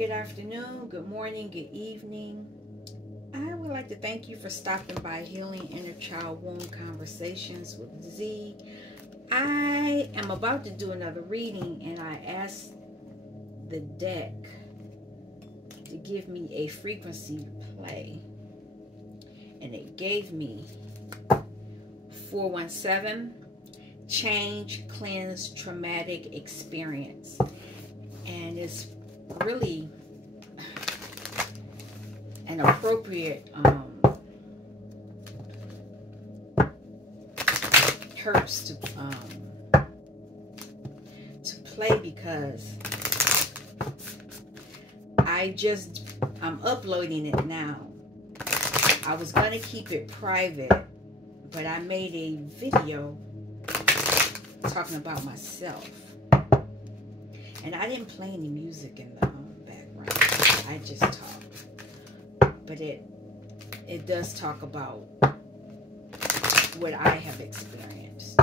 Good afternoon, good morning, good evening. I would like to thank you for stopping by Healing Inner Child Wound Conversations with Z. I am about to do another reading, and I asked the deck to give me a frequency to play. And it gave me 417, Change, Cleanse, Traumatic Experience. And it's really an appropriate hertz to play, because I'm uploading it now. I was going to keep it private, but I made a video talking about myself. And I didn't play any music in the background. I just talked. But it does talk about what I have experienced.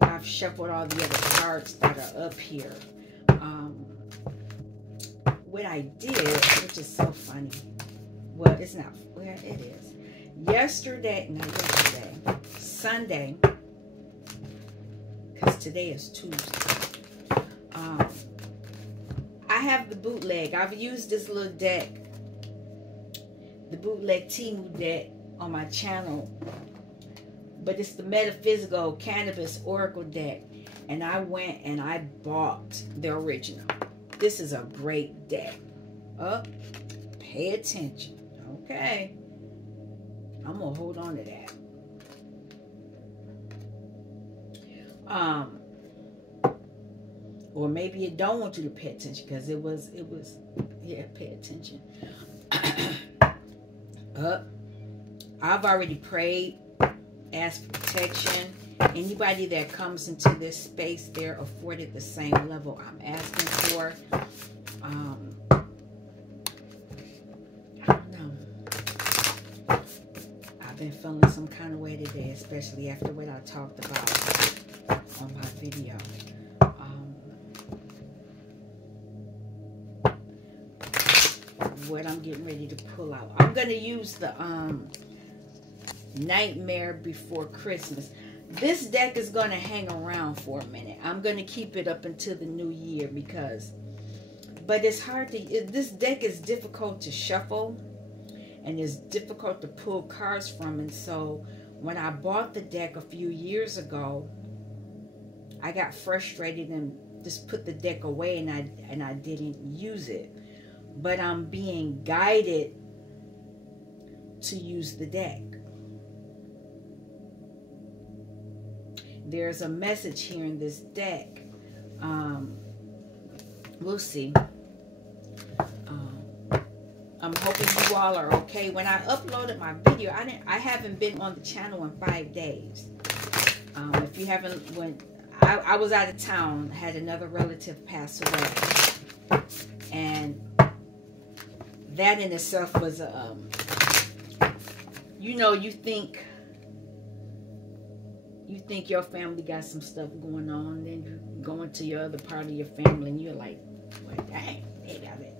I've shuffled all the other cards that are up here. What I did, which is so funny. Well, it's not. Well, it is. Sunday, because today is Tuesday. I have the bootleg. I've used this little deck, the bootleg Timu deck, on my channel, but it's the Metaphysical Cannabis Oracle deck, and I went and I bought the original. This is a great deck. Pay attention. Okay, I'm gonna hold on to that. Or maybe it don't want you to pay attention, because it was, yeah, pay attention. I've already prayed, asked for protection. Anybody that comes into this space, they're afforded the same level I'm asking for. I don't know. I've been feeling some kind of way today, especially after what I talked about on my video. What I'm getting ready to pull out. I'm going to use the Nightmare Before Christmas. This deck is going to hang around for a minute. I'm going to keep it up until the new year, but it's hard to, this deck is difficult to shuffle, and it's difficult to pull cards from. And so when I bought the deck a few years ago, I got frustrated and just put the deck away, and I didn't use it. But I'm being guided to use the deck. There's a message here in this deck. We'll see. I'm hoping you all are okay. When I uploaded my video, I haven't been on the channel in 5 days. If you haven't, I was out of town, had another relative pass away, and that in itself was, you know, you think your family got some stuff going on, then you go into your other part of your family, and you're like, well, dang, they got it.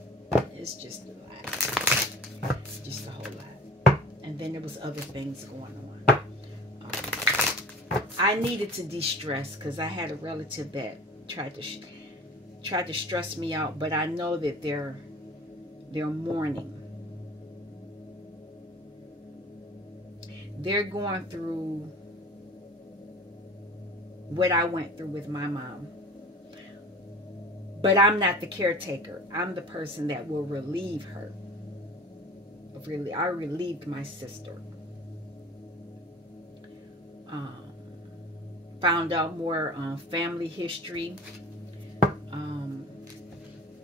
It's just a lot, just a whole lot. And then there was other things going on. I needed to de-stress, because I had a relative that tried to stress me out, but I know that they're mourning. They're going through what I went through with my mom. But I'm not the caretaker. I'm the person that will relieve her. I relieved my sister. Found out more family history.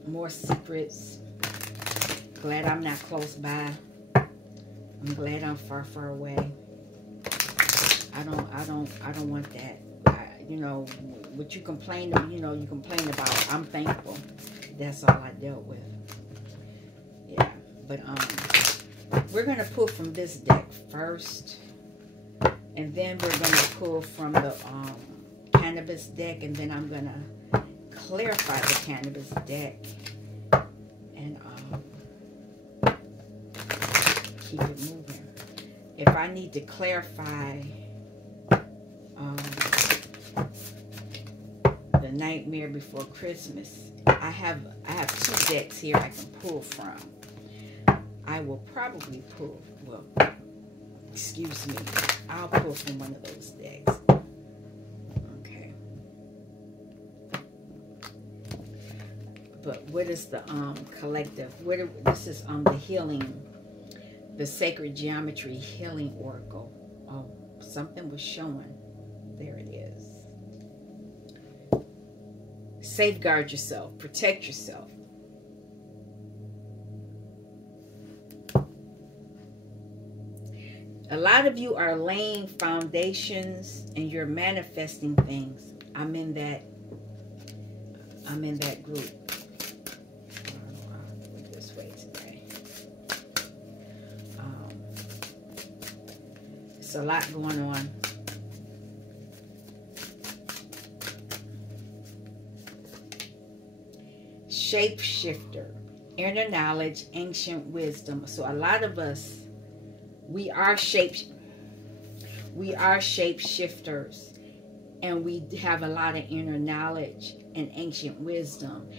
More secrets. Glad I'm not close by. I'm glad I'm far, far away. I don't want that. You know, what you complain, you complain about. I'm thankful. That's all I dealt with. Yeah, but we're gonna pull from this deck first, and then we're gonna pull from the cannabis deck, and then I'm gonna clarify the cannabis deck, and keep it moving. If I need to clarify the Nightmare Before Christmas, I have 2 decks here I can pull from. I will probably pull, well, excuse me, I'll pull from one of those decks. Okay. But what is the collective? This is the healing, the Sacred Geometry Healing Oracle. Oh, something was showing. There it is. Safeguard yourself. Protect yourself. A lot of you are laying foundations and you're manifesting things. I'm in that group. I'll go this way today. It's a lot going on. Shapeshifter, inner knowledge, ancient wisdom. So a lot of us, we are shapeshifters, and we have a lot of inner knowledge and ancient wisdom.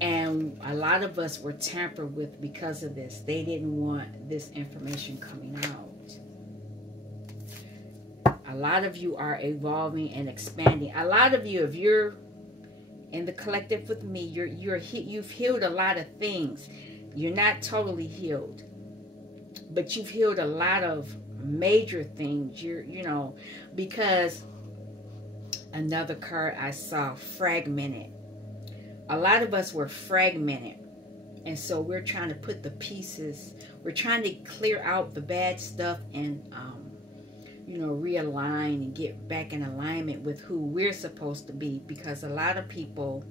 And a lot of us were tampered with because of this. They didn't want this information coming out. A lot of you are evolving and expanding. A lot of you, if you're in the collective with me, you've healed a lot of things. You're not totally healed, but you've healed a lot of major things. You know, because another card I saw, fragmented. A lot of us were fragmented, and so we're trying to put the pieces. We're trying to clear out the bad stuff and you know, realign and get back in alignment with who we're supposed to be, because a lot of people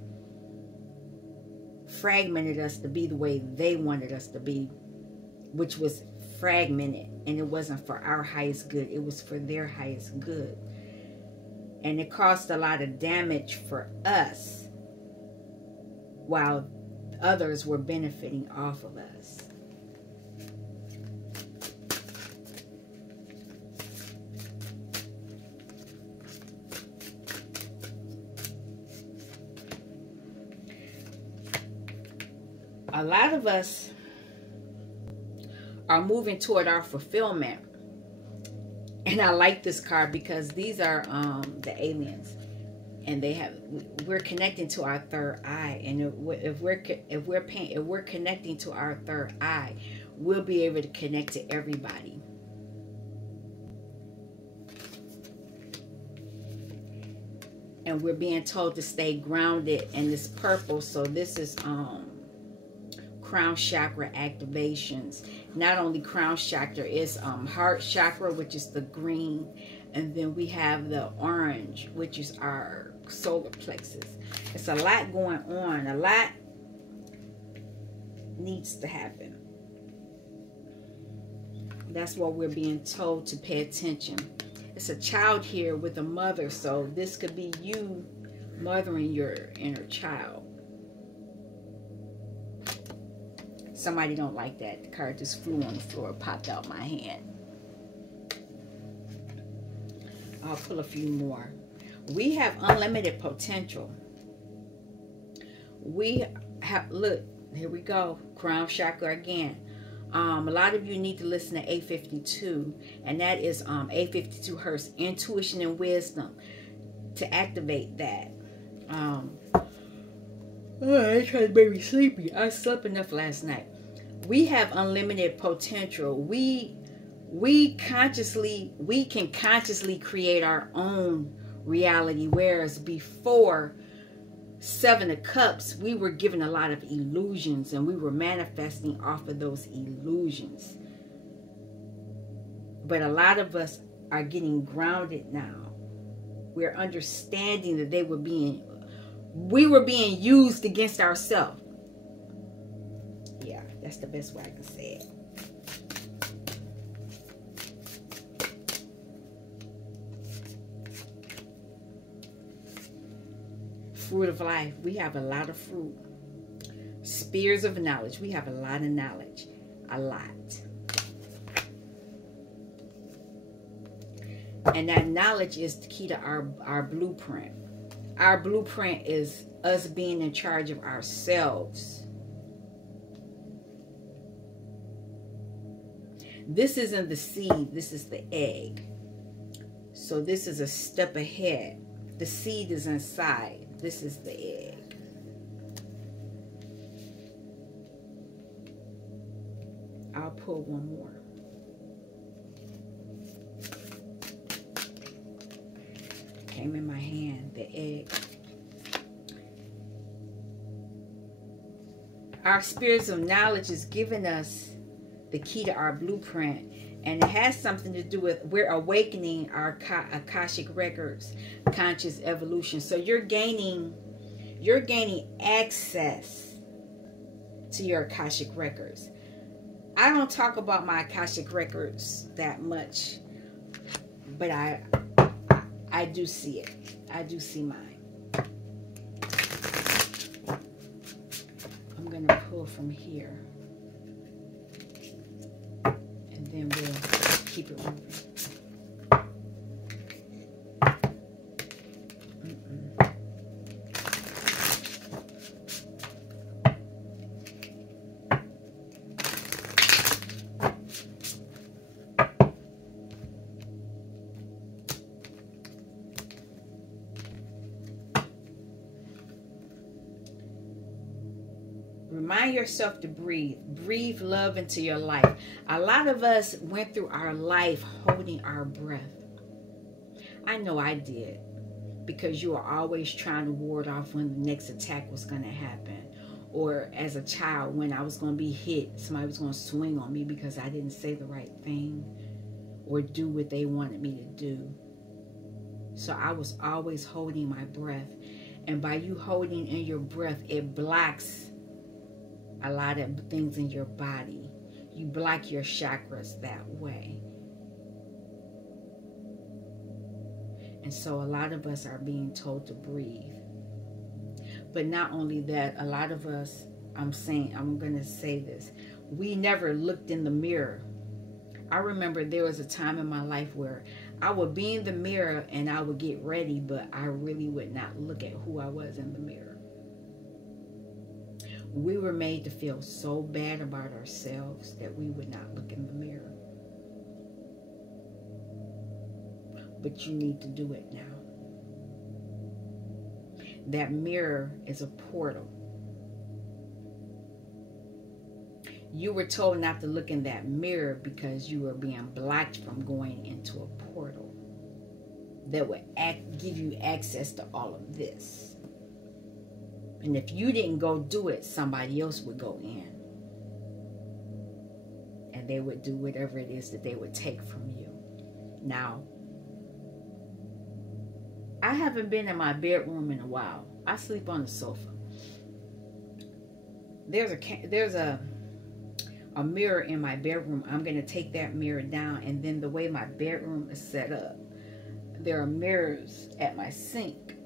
fragmented us to be the way they wanted us to be, which was fragmented, and it wasn't for our highest good, it was for their highest good, and it caused a lot of damage for us while others were benefiting off of us. A lot of us are moving toward our fulfillment. And I like this card because these are the aliens, and we're connecting to our third eye, and if we're connecting to our third eye, we'll be able to connect to everybody. And we're being told to stay grounded, and it's purple, so this is crown chakra activations. Not only crown chakra, is heart chakra, which is the green, and then we have the orange, which is our solar plexus. It's a lot going on. A lot needs to happen. That's what we're being told to pay attention. It's a child here with a mother, so this could be you mothering your inner child. Somebody don't like that. The card just flew on the floor, popped out my hand. I'll pull a few more. We have unlimited potential. We have, look, here we go. Crown chakra again. A lot of you need to listen to 852, and that is 852 hertz, intuition and wisdom, to activate that. I tried to make me sleepy. I slept enough last night. We have unlimited potential. We can consciously create our own reality, whereas before 7 of Cups, we were given a lot of illusions, and we were manifesting off of those illusions. But a lot of us are getting grounded now. We're understanding that we were being used against ourselves. Yeah, that's the best way I can say it. Fruit of life. We have a lot of fruit. Spheres of knowledge. We have a lot of knowledge. A lot. And that knowledge is the key to our blueprint. Our blueprint is us being in charge of ourselves. This isn't the seed. This is the egg. So this is a step ahead. The seed is inside. This is the egg. I'll pull one more. Came in my hand, the egg. Our spirits of knowledge is giving us the key to our blueprint, and it has something to do with we're awakening our Akashic Records, conscious evolution. So you're gaining access to your Akashic Records. I don't talk about my Akashic Records that much, but I do see it. I do see mine. I'm going to pull from here. And then we'll keep it moving. Remind yourself to breathe. Breathe love into your life. A lot of us went through our life holding our breath. I know I did, because you were always trying to ward off when the next attack was going to happen. Or as a child, when I was going to be hit, somebody was going to swing on me because I didn't say the right thing or do what they wanted me to do. So I was always holding my breath. And by you holding in your breath, it blocks a lot of things in your body. You block your chakras that way. And so a lot of us are being told to breathe. But not only that, a lot of us, I'm going to say this, we never looked in the mirror. I remember there was a time in my life where I would be in the mirror and I would get ready, but I really would not look at who I was in the mirror. We were made to feel so bad about ourselves that we would not look in the mirror. But you need to do it now. That mirror is a portal. You were told not to look in that mirror because you were being blocked from going into a portal that would give you access to all of this. And if you didn't go do it, somebody else would go in. And they would do whatever it is that they would take from you. Now, I haven't been in my bedroom in a while. I sleep on the sofa. There's a mirror in my bedroom. I'm going to take that mirror down. And then the way my bedroom is set up, there are mirrors at my sink.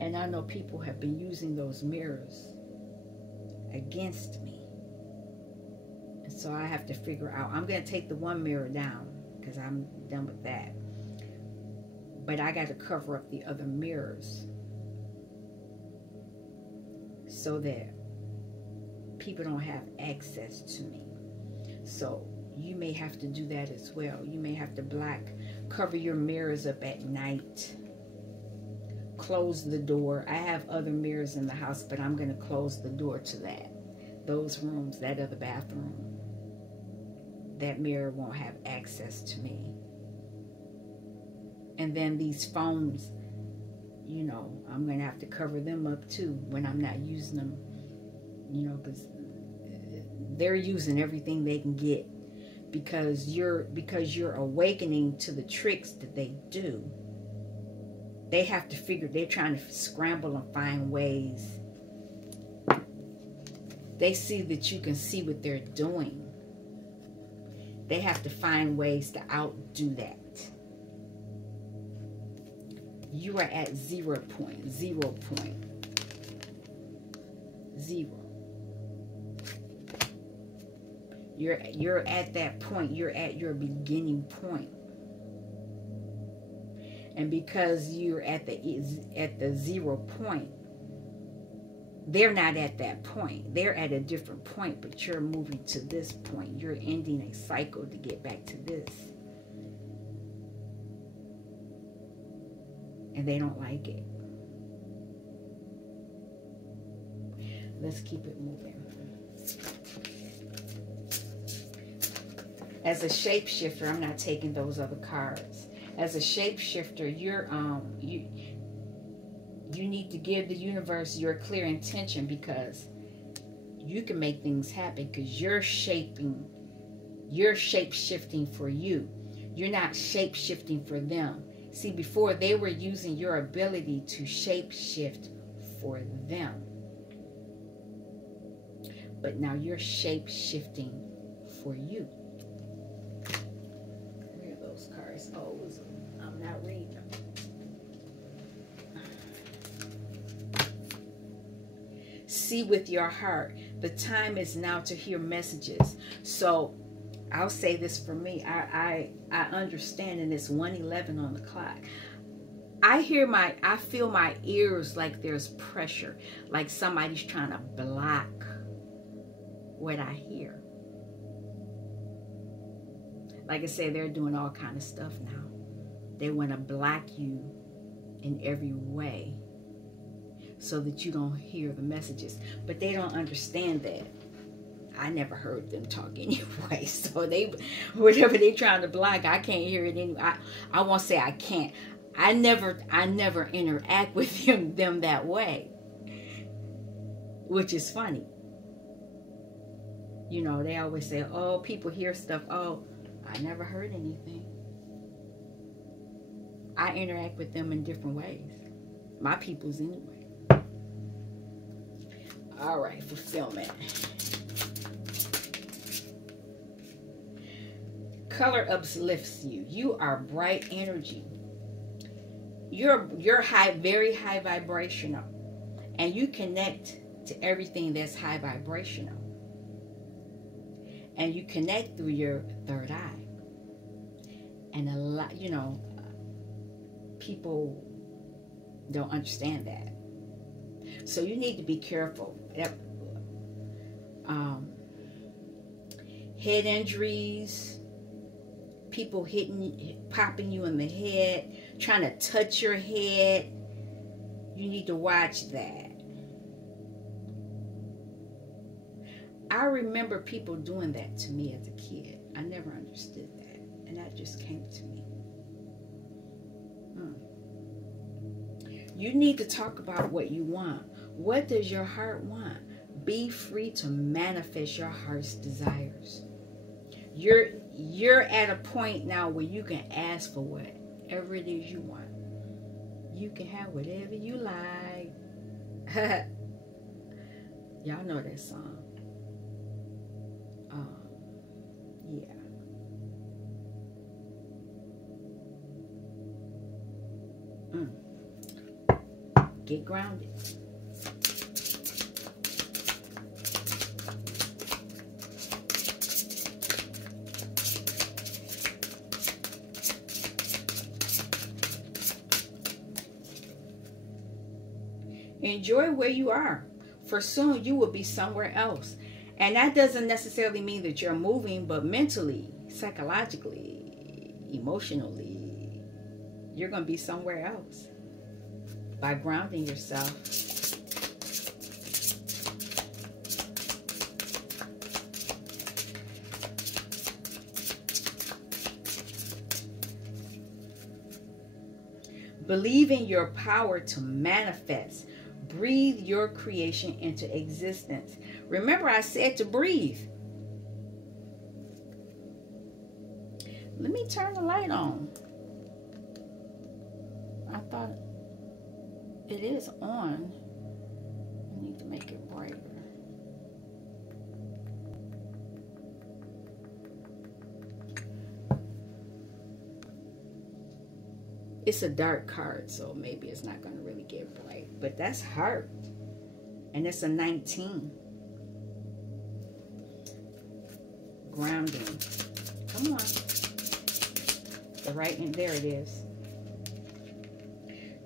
And I know people have been using those mirrors against me. And so I have to figure out, I'm going to take the one mirror down because I'm done with that. But I got to cover up the other mirrors so that people don't have access to me. So you may have to do that as well. You may have to cover your mirrors up at night. Close the door. I have other mirrors in the house, but I'm going to close the door to those rooms, that other bathroom. That mirror won't have access to me. And then these phones, you know, I'm going to have to cover them up too when I'm not using them, you know, because they're using everything they can get because you're awakening to the tricks that they do. They have to figure, they're trying to scramble and find ways. They see that you can see what they're doing. They have to find ways to outdo that. You are at 0.0.0. You're at that point. You're at your beginning point. And because you're at the 0 point, they're not at that point. They're at a different point, but you're moving to this point. You're ending a cycle to get back to this. And they don't like it. Let's keep it moving. As a shapeshifter, I'm not taking those other cards. As a shapeshifter, you need to give the universe your clear intention, because you can make things happen, because you're shape-shifting for you. You're not shape-shifting for them. See, before they were using your ability to shape-shift for them. But now you're shape-shifting for you. Where are those cards? Oh, I'm not reading them. See with your heart. The time is now to hear messages. So I'll say this for me. I understand, and it's 1:11 on the clock. I feel my ears like there's pressure, like somebody's trying to block what I hear. Like I say, they're doing all kind of stuff now. They want to block you in every way so that you don't hear the messages. But they don't understand that. I never heard them talk anyway. So whatever they're trying to block, I can't hear it anyway. I won't say I can't. I never interact with them that way. Which is funny. You know, they always say, oh, people hear stuff. Oh, I never heard anything. I interact with them in different ways. My people's anyway. All right, fulfillment. Color uplifts you. You are bright energy. You're high, very high vibrational, and you connect to everything that's high vibrational. And you connect through your third eye. And a lot, people don't understand that. So you need to be careful. Head injuries, people popping you in the head, trying to touch your head. You need to watch that. I remember people doing that to me as a kid. I never understood that. And that just came to me. You need to talk about what you want. What does your heart want? Be free to manifest your heart's desires. You're at a point now where you can ask for whatever it is you want. You can have whatever you like. Y'all know that song. Yeah. Get grounded. Enjoy where you are, for soon you will be somewhere else. And that doesn't necessarily mean that you're moving, but mentally, psychologically, emotionally, you're going to be somewhere else by grounding yourself. Believe in your power to manifest. Breathe your creation into existence. Remember, I said to breathe. Let me turn the light on. I thought it is on. I need to make it brighter. It's a dark card, so maybe it's not going to really get bright. But that's heart. And it's a 19. grounding. Come on. The right in there it is.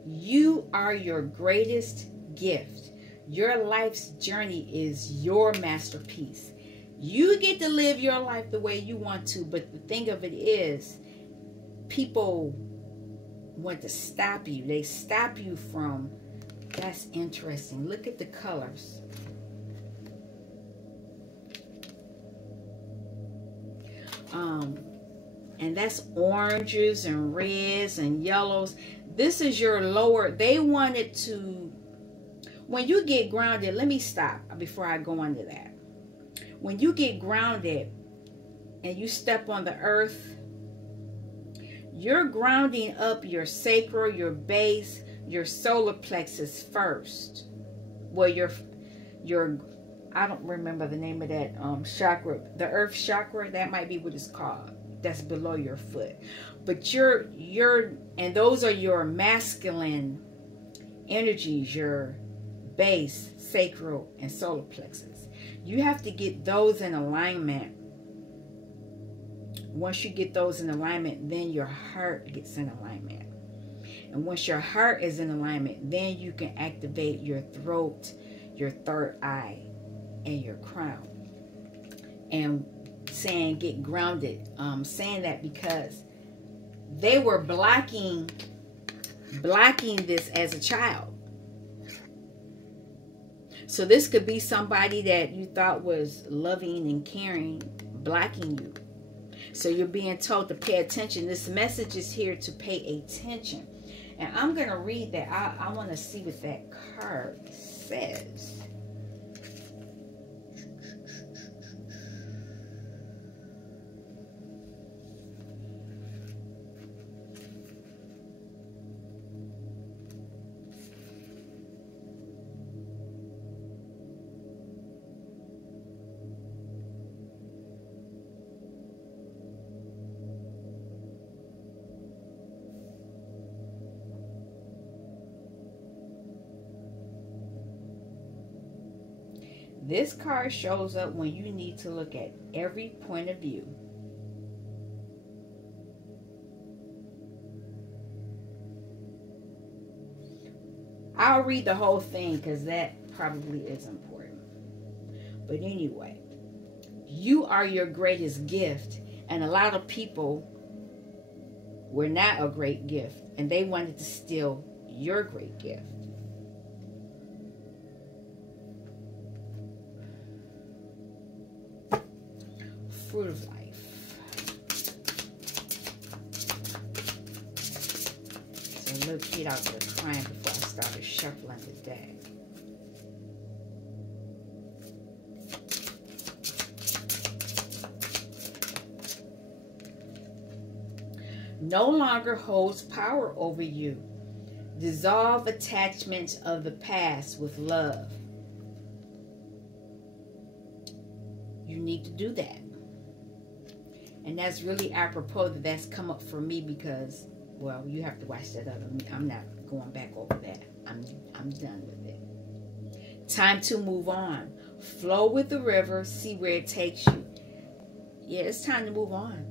You are your greatest gift. Your life's journey is your masterpiece. You get to live your life the way you want to, but the thing of it is, people want to stop you. They stop you from, that's interesting. Look at the colors. And that's oranges and reds and yellows. This is your lower, they wanted to, when you get grounded, let me stop before I go into that. When you get grounded and you step on the earth, you're grounding up your sacral, your base, your solar plexus first. Well, your I don't remember the name of that chakra, the earth chakra, that might be what it's called. That's below your foot. But and those are your masculine energies, your base, sacral, and solar plexus. You have to get those in alignment. Once you get those in alignment, then your heart gets in alignment. And once your heart is in alignment, then you can activate your throat, your third eye, and your crown. And saying get grounded, saying that because they were blocking this as a child. So this could be somebody that you thought was loving and caring, blocking you. So you're being told to pay attention. This message is here to pay attention. And I'm going to read that. I want to see what that card says. This card shows up when you need to look at every point of view. I'll read the whole thing because that probably is important. But anyway, you are your greatest gift. And a lot of people were not a great gift. And they wanted to steal your great gift. Fruit of life. So a little kid out there crying before I started shuffling the deck. No longer holds power over you. Dissolve attachments of the past with love. You need to do that. And that's really apropos that that's come up for me because, well, you have to watch that other. I'm not going back over that. I'm done with it. Time to move on. Flow with the river. See where it takes you. Yeah, it's time to move on.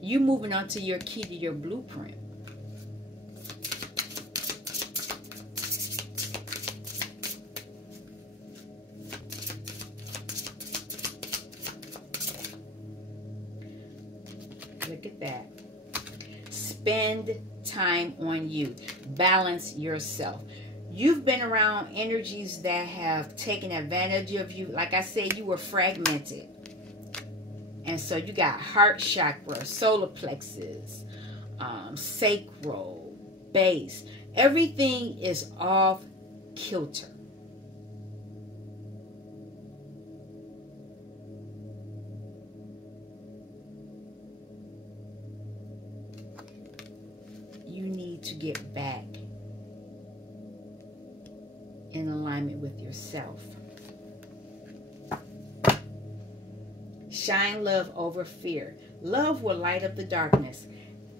You moving on to your key to your blueprint. Look at that. Spend time on you. Balance yourself. You've been around energies that have taken advantage of you. Like I said, you were fragmented. And so you got heart chakra, solar plexus, sacral, base. Everything is off kilter. You need to get back in alignment with yourself. Shine love over fear. Love will light up the darkness.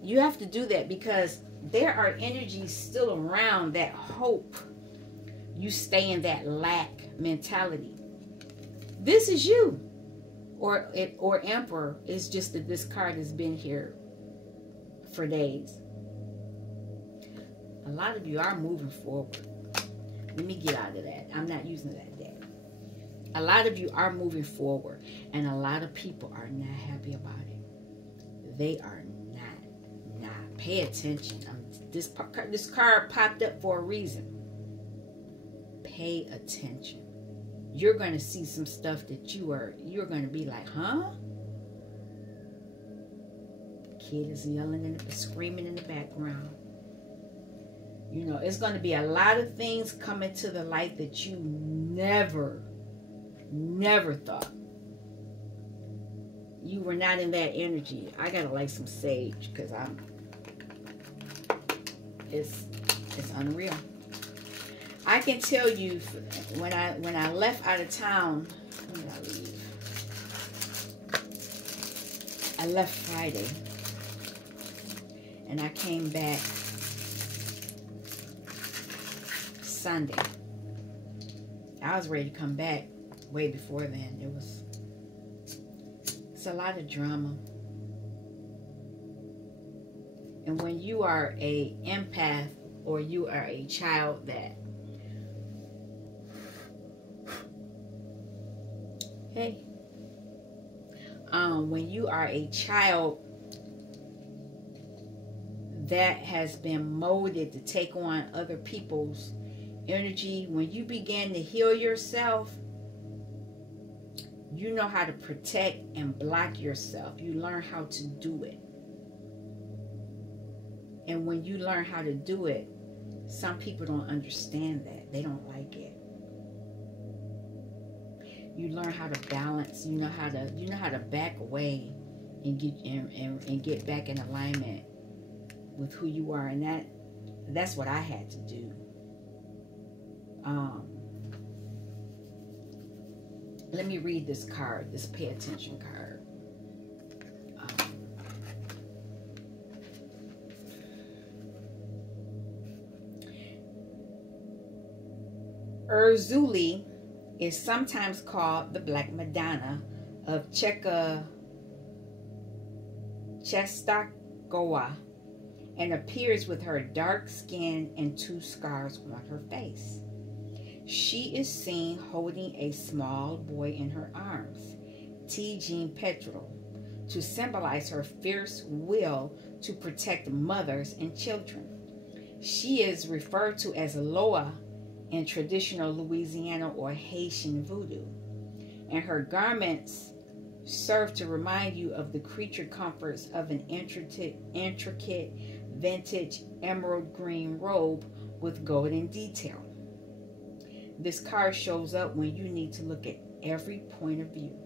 You have to do that because there are energies still around that hope you stay in that lack mentality. This is you. or Emperor is just that this card has been here for days. A lot of you are moving forward. Let me get out of that. I'm not using that deck. A lot of you are moving forward, and a lot of people are not happy about it. They are not. Pay attention. This card popped up for a reason. Pay attention. You're going to see some stuff that you're going to be like, huh? Kid is yelling and screaming in the background. You know, it's going to be a lot of things coming to the light that you never thought. You were not in that energy. I got to light some sage because it's unreal. I can tell you when I left out of town, when did I leave? I left Friday and I came back Sunday. I was ready to come back way before then. It's a lot of drama. And when you are a empath or you are a child that, hey, when you are a child that has been molded to take on other people's energy, when you begin to heal yourself, you know how to protect and block yourself. You learn how to do it. And when you learn how to do it, some people don't understand that. They don't like it. You learn how to balance. You know how to back away and get back in alignment with who you are, and that's what I had to do. Let me read this card, this pay attention card. Urzuli is sometimes called the Black Madonna of Czestochowa and appears with her dark skin and 2 scars on her face. She is seen holding a small boy in her arms, Jean Petrol, to symbolize her fierce will to protect mothers and children. She is referred to as Loa in traditional Louisiana or Haitian voodoo, and her garments serve to remind you of the creature comforts of an intricate vintage emerald green robe with golden detail. This card shows up when you need to look at every point of view.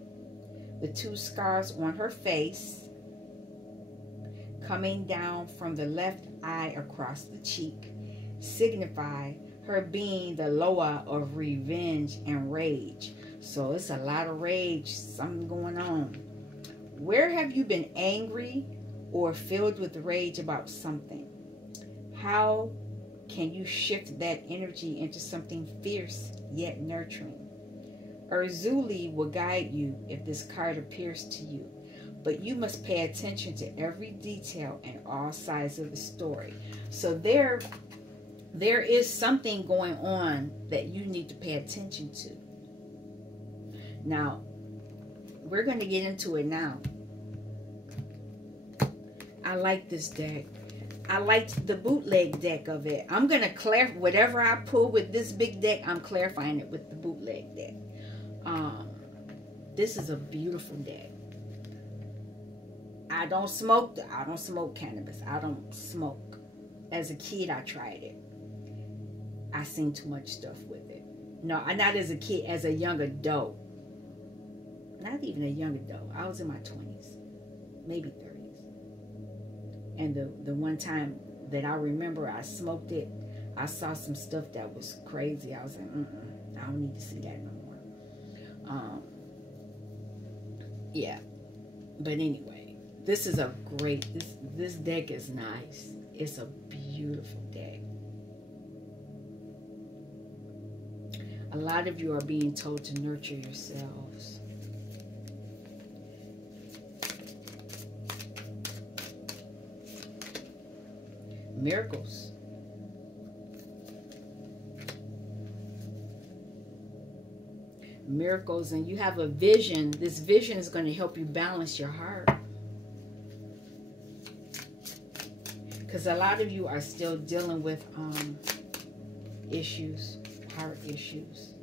The 2 scars on her face, coming down from the left eye across the cheek, signify her being the Loa of revenge and rage. So it's a lot of rage, something going on. Where have you been angry or filled with rage about something? How can you shift that energy into something fierce yet nurturing? Urzuli will guide you if this card appears to you, but you must pay attention to every detail and all sides of the story. So there is something going on that you need to pay attention to. Now, we're going to get into it now. I like this deck. I liked the bootleg deck of it. I'm going to clarify whatever I pull with this big deck. I'm clarifying it with the bootleg deck. This is a beautiful deck. I don't smoke cannabis. I don't smoke. As a kid, I tried it. I seen too much stuff with it. No, not as a kid, as a young adult. Not even a young adult. I was in my 20s, maybe 30s. And the one time that I remember I smoked it, I saw some stuff that was crazy. I was like, I don't need to see that no more. Yeah. But anyway, this is a great, this deck is nice. It's a beautiful deck. A lot of you are being told to nurture yourselves. Miracles. Miracles, and you have a vision. This vision is going to help you balance your heart. Because a lot of you are still dealing with issues, heart issues.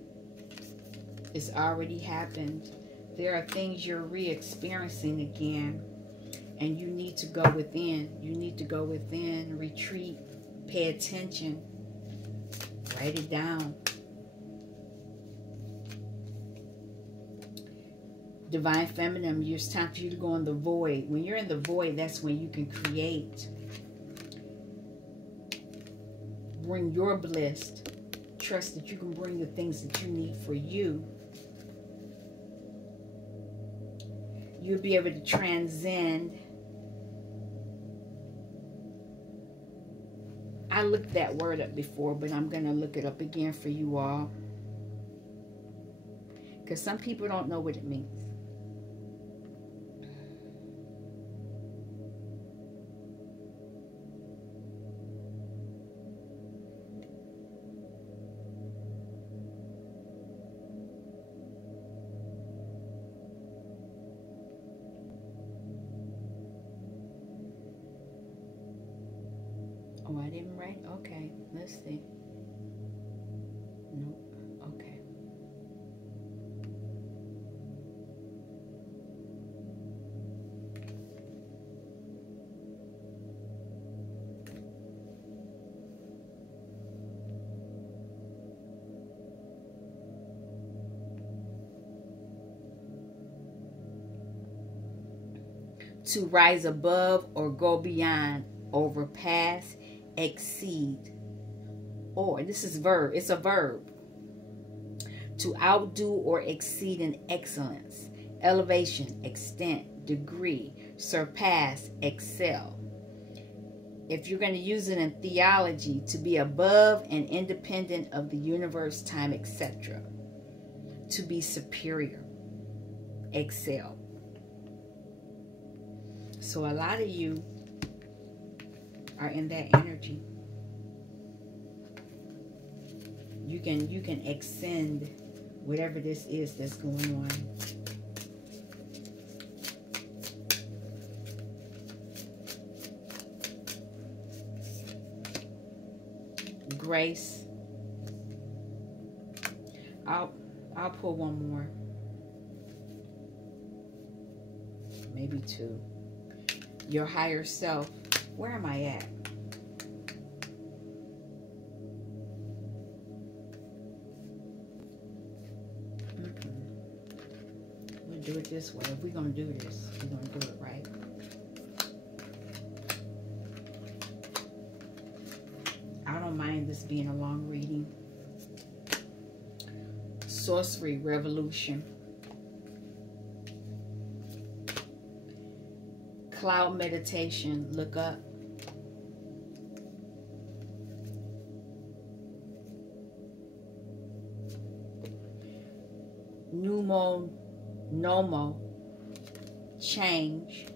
It's already happened. There are things you're re-experiencing again, and you need to go within. You need to go within, retreat, pay attention, write it down. Divine Feminine, it's time for you to go in the void. When you're in the void, that's when you can create. Bring your bliss. Trust that you can bring the things that you need for you. You'll be able to transcend. I looked that word up before, but I'm going to look it up again for you all. Because some people don't know what it means. Oh, I didn't write? Okay, let's see. Nope, okay. To rise above or go beyond, overpass, exceed. Or, this is verb, it's a verb. To outdo or exceed in excellence, elevation, extent, degree, surpass, excel. If you're going to use it in theology, to be above and independent of the universe, time, etc. To be superior, excel. So a lot of you are in that energy. You can extend whatever this is that's going on. Grace. I'll pull one more. Maybe two. Your higher self. Where am I at? We'll do it this way. If we're going to do this, we're going to do it right. I don't mind this being a long reading. Sorcery Revolution. Cloud meditation. Look up. Nomo. Change.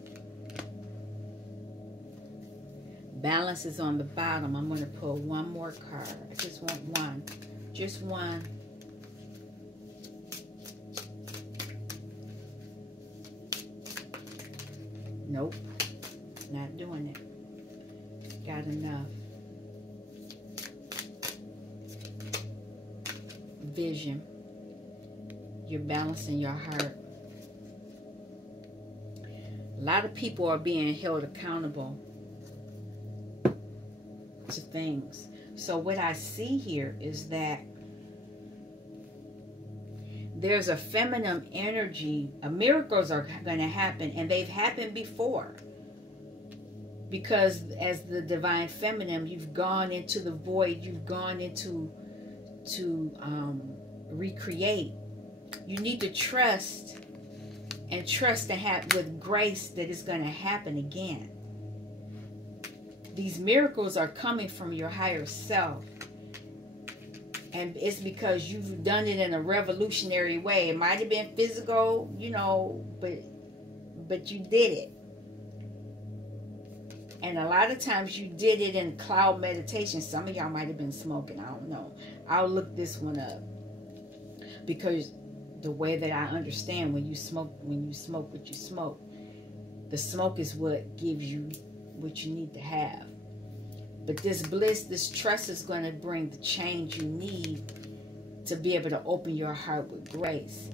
Balance is on the bottom. I'm going to pull one more card. I just want one. Just one. Nope. Not doing it. Got enough. Vision. You're balancing your heart. A lot of people are being held accountable to things. So what I see here is that there's a feminine energy. Miracles are going to happen, and they've happened before. Because as the divine feminine, you've gone into the void. You've gone into recreate. You need to trust and have with grace that it's going to happen again. These miracles are coming from your higher self. And it's because you've done it in a revolutionary way. It might have been physical, you know, but you did it. And a lot of times you did it in cloud meditation. Some of y'all might have been smoking. I don't know. I'll look this one up. Because the way that I understand, when you smoke what you smoke, the smoke is what gives you what you need to have. But this bliss, this trust is going to bring the change you need to be able to open your heart with grace.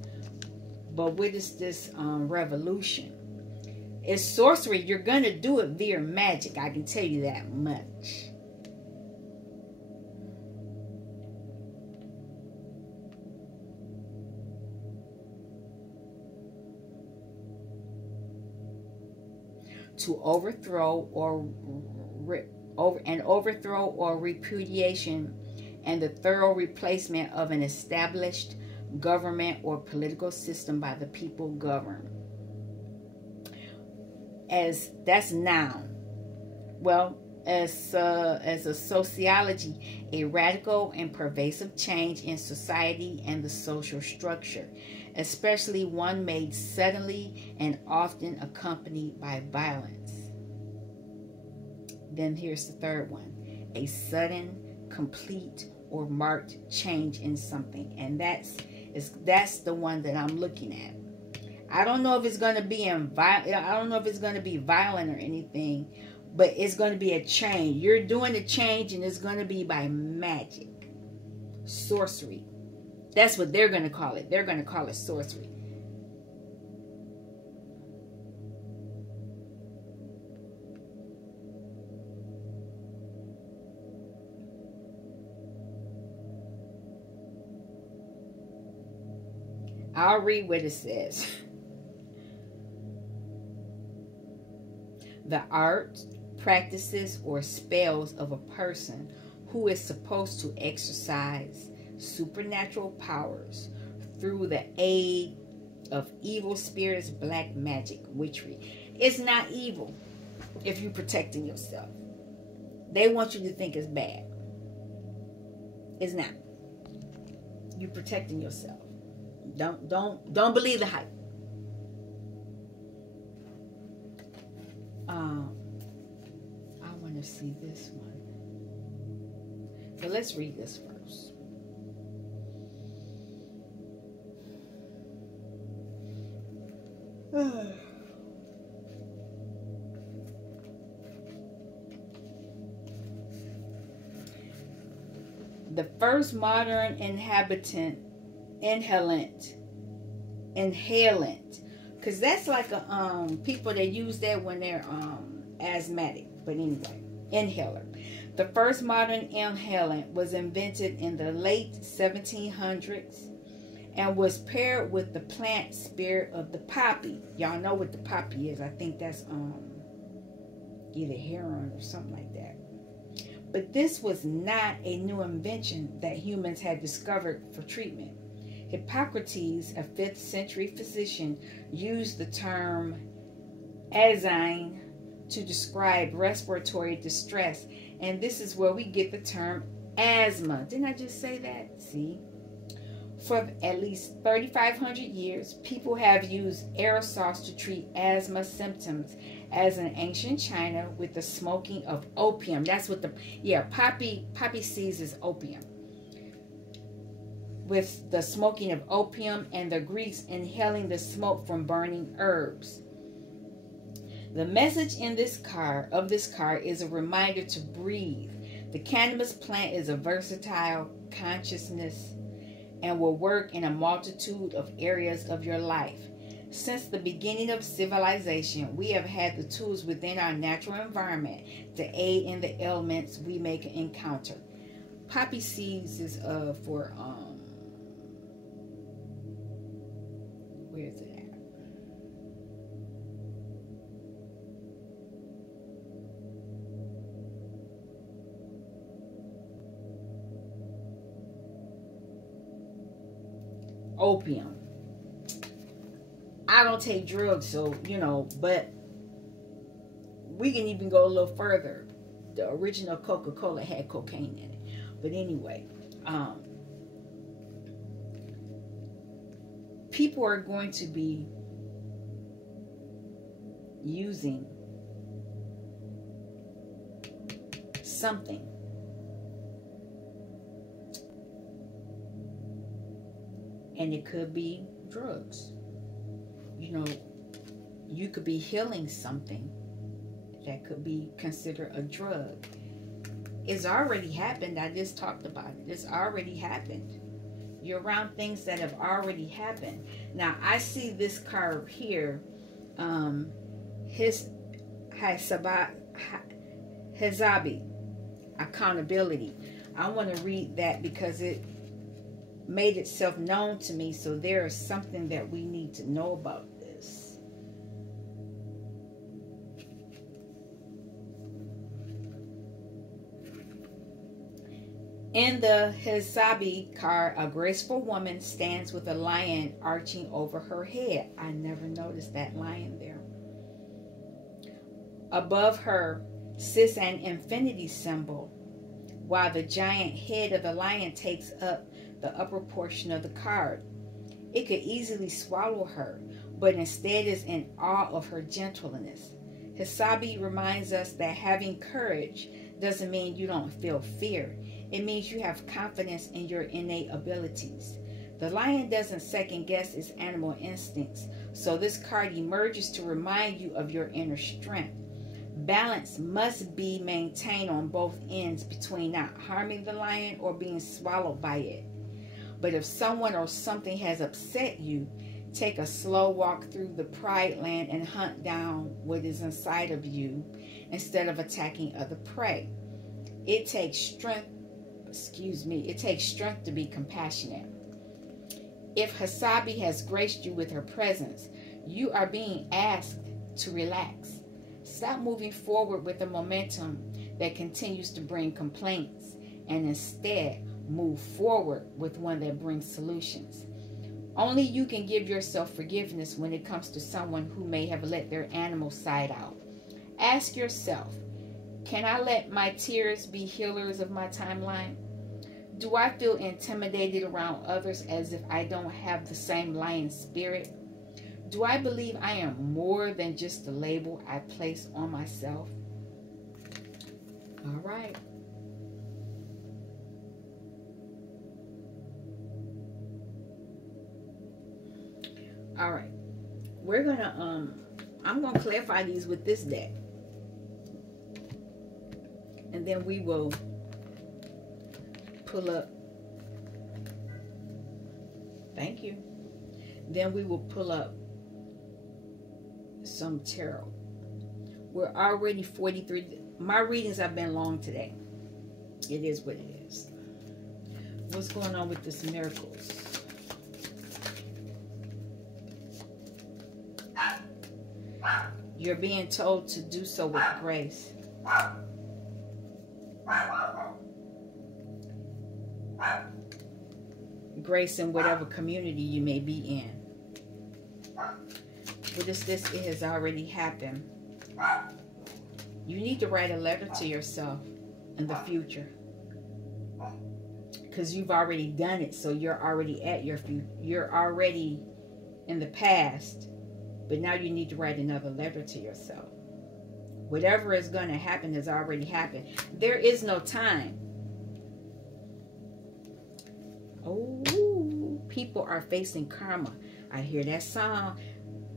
But what is this revolution? It's sorcery. You're going to do it via magic. I can tell you that much. To overthrow or repudiation and the thorough replacement of an established government or political system by the people governed. As that's noun. Well, as a sociology, a radical and pervasive change in society and the social structure, especially one made suddenly and often accompanied by violence. Then here's the third one: a sudden, complete, or marked change in something. And that's the one that I'm looking at. I don't know if it's going to be violent or anything, but it's going to be a change. You're doing a change, and it's going to be by magic, sorcery. That's what they're going to call it. They're going to call it sorcery. I'll read what it says. The art, practices, or spells of a person who is supposed to exercise supernatural powers through the aid of evil spirits, black magic, witchery. It's not evil if you're protecting yourself. They want you to think it's bad. It's not. You're protecting yourself. Don't believe the hype. I want to see this one. So let's read this first. The first modern inhalant, because that's like a people that use that when they're asthmatic. But anyway, inhaler. The first modern inhalant was invented in the late 1700s and was paired with the plant spirit of the poppy. Y'all know what the poppy is. I think that's either heron or something like that. But this was not a new invention that humans had discovered for treatment. Hippocrates, a 5th century physician, used the term azine to describe respiratory distress. And this is where we get the term asthma. Didn't I just say that? See? For at least 3,500 years, people have used aerosols to treat asthma symptoms, as in ancient China with the smoking of opium. That's what poppy seeds is opium. With the smoking of opium, and the Greeks inhaling the smoke from burning herbs. The message in this card is a reminder to breathe. The cannabis plant is a versatile consciousness and will work in a multitude of areas of your life. Since the beginning of civilization, we have had the tools within our natural environment to aid in the ailments we may encounter. Poppy seeds is for where is it at? Opium. I don't take drugs, so but we can even go a little further. The original Coca-Cola had cocaine in it. But anyway, people are going to be using something. And it could be drugs. You know, you could be healing something that could be considered a drug. It's already happened. I just talked about it. It's already happened. You're around things that have already happened. Now, I see this card here. Hezabi, accountability. I want to read that because it made itself known to me. So there is something that we need to know about this. In the Hezabi card, a graceful woman stands with a lion arching over her head. I never noticed that lion there. Above her sits an infinity symbol, while the giant head of the lion takes up the upper portion of the card. It could easily swallow her, but instead is in awe of her gentleness. Hezabi reminds us that having courage doesn't mean you don't feel fear. It means you have confidence in your innate abilities. The lion doesn't second guess its animal instincts, so this card emerges to remind you of your inner strength. Balance must be maintained on both ends between not harming the lion or being swallowed by it. But if someone or something has upset you, take a slow walk through the pride land and hunt down what is inside of you instead of attacking other prey. It takes strength to be compassionate. If Hezabi has graced you with her presence, you are being asked to relax. Stop moving forward with a momentum that continues to bring complaints, and instead move forward with one that brings solutions. Only you can give yourself forgiveness when it comes to someone who may have let their animal side out. Ask yourself, can I let my tears be healers of my timeline? Do I feel intimidated around others as if I don't have the same lion spirit? Do I believe I am more than just the label I place on myself? All right. All right. We're going to, I'm going to clarify these with this deck. And then we will pull up. Thank you. Then we will pull up some tarot. We're already 43. My readings have been long today. It is what it is. What's going on with this miracles? You're being told to do so with grace. Grace in whatever community you may be in. What is this? It has already happened. You need to write a letter to yourself in the future, because you've already done it. So you're already at your future. You're already in the past, but now you need to write another letter to yourself. Whatever is going to happen has already happened. There is no time. Oh, people are facing karma. I hear that song.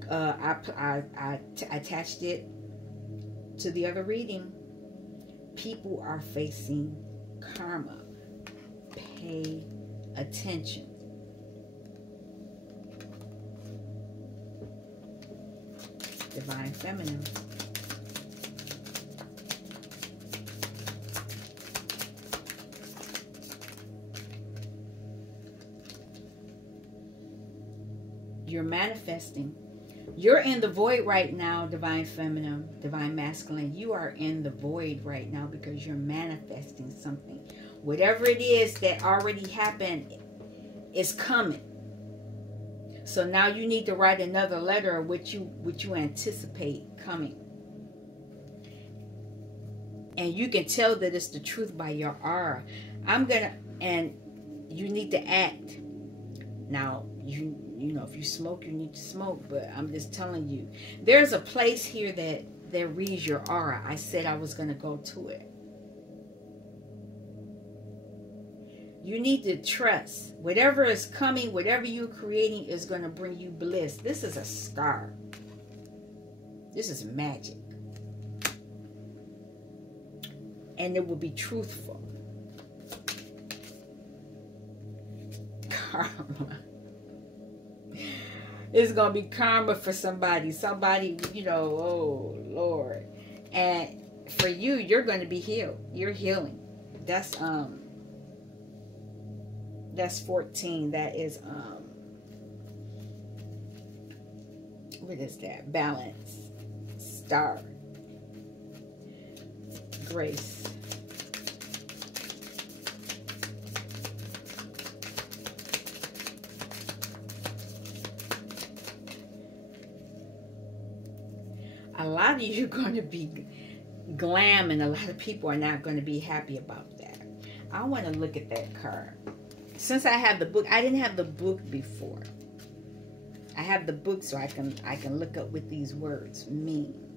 I attached it to the other reading. People are facing karma. Pay attention. Divine Feminine. You're manifesting. You're in the void right now, Divine Feminine, Divine Masculine. You are in the void right now because you're manifesting something. Whatever it is that already happened is coming. So now you need to write another letter of what you anticipate coming. And you can tell that it's the truth by your aura. And you need to act. Now, you know, if you smoke, you need to smoke, but I'm just telling you, there's a place here that reads your aura. I said I was going to go to it. You need to trust. Whatever is coming, whatever you're creating is going to bring you bliss. This is a star. This is magic. And it will be truthful. Karma. It's going to be karma for somebody. Somebody, you know, oh, Lord. And for you, you're going to be healed. You're healing. That's 14. That is, what is that? Balance. Star. Grace. A lot of you are going to be glam, and a lot of people are not going to be happy about that. I want to look at that card. Since I have the book, I didn't have the book before. I have the book so I can look up what these words mean.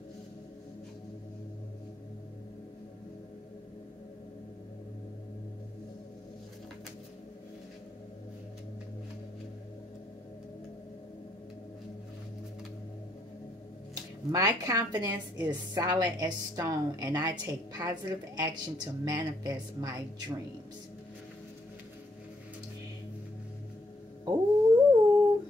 My confidence is solid as stone, and I take positive action to manifest my dreams. Oh,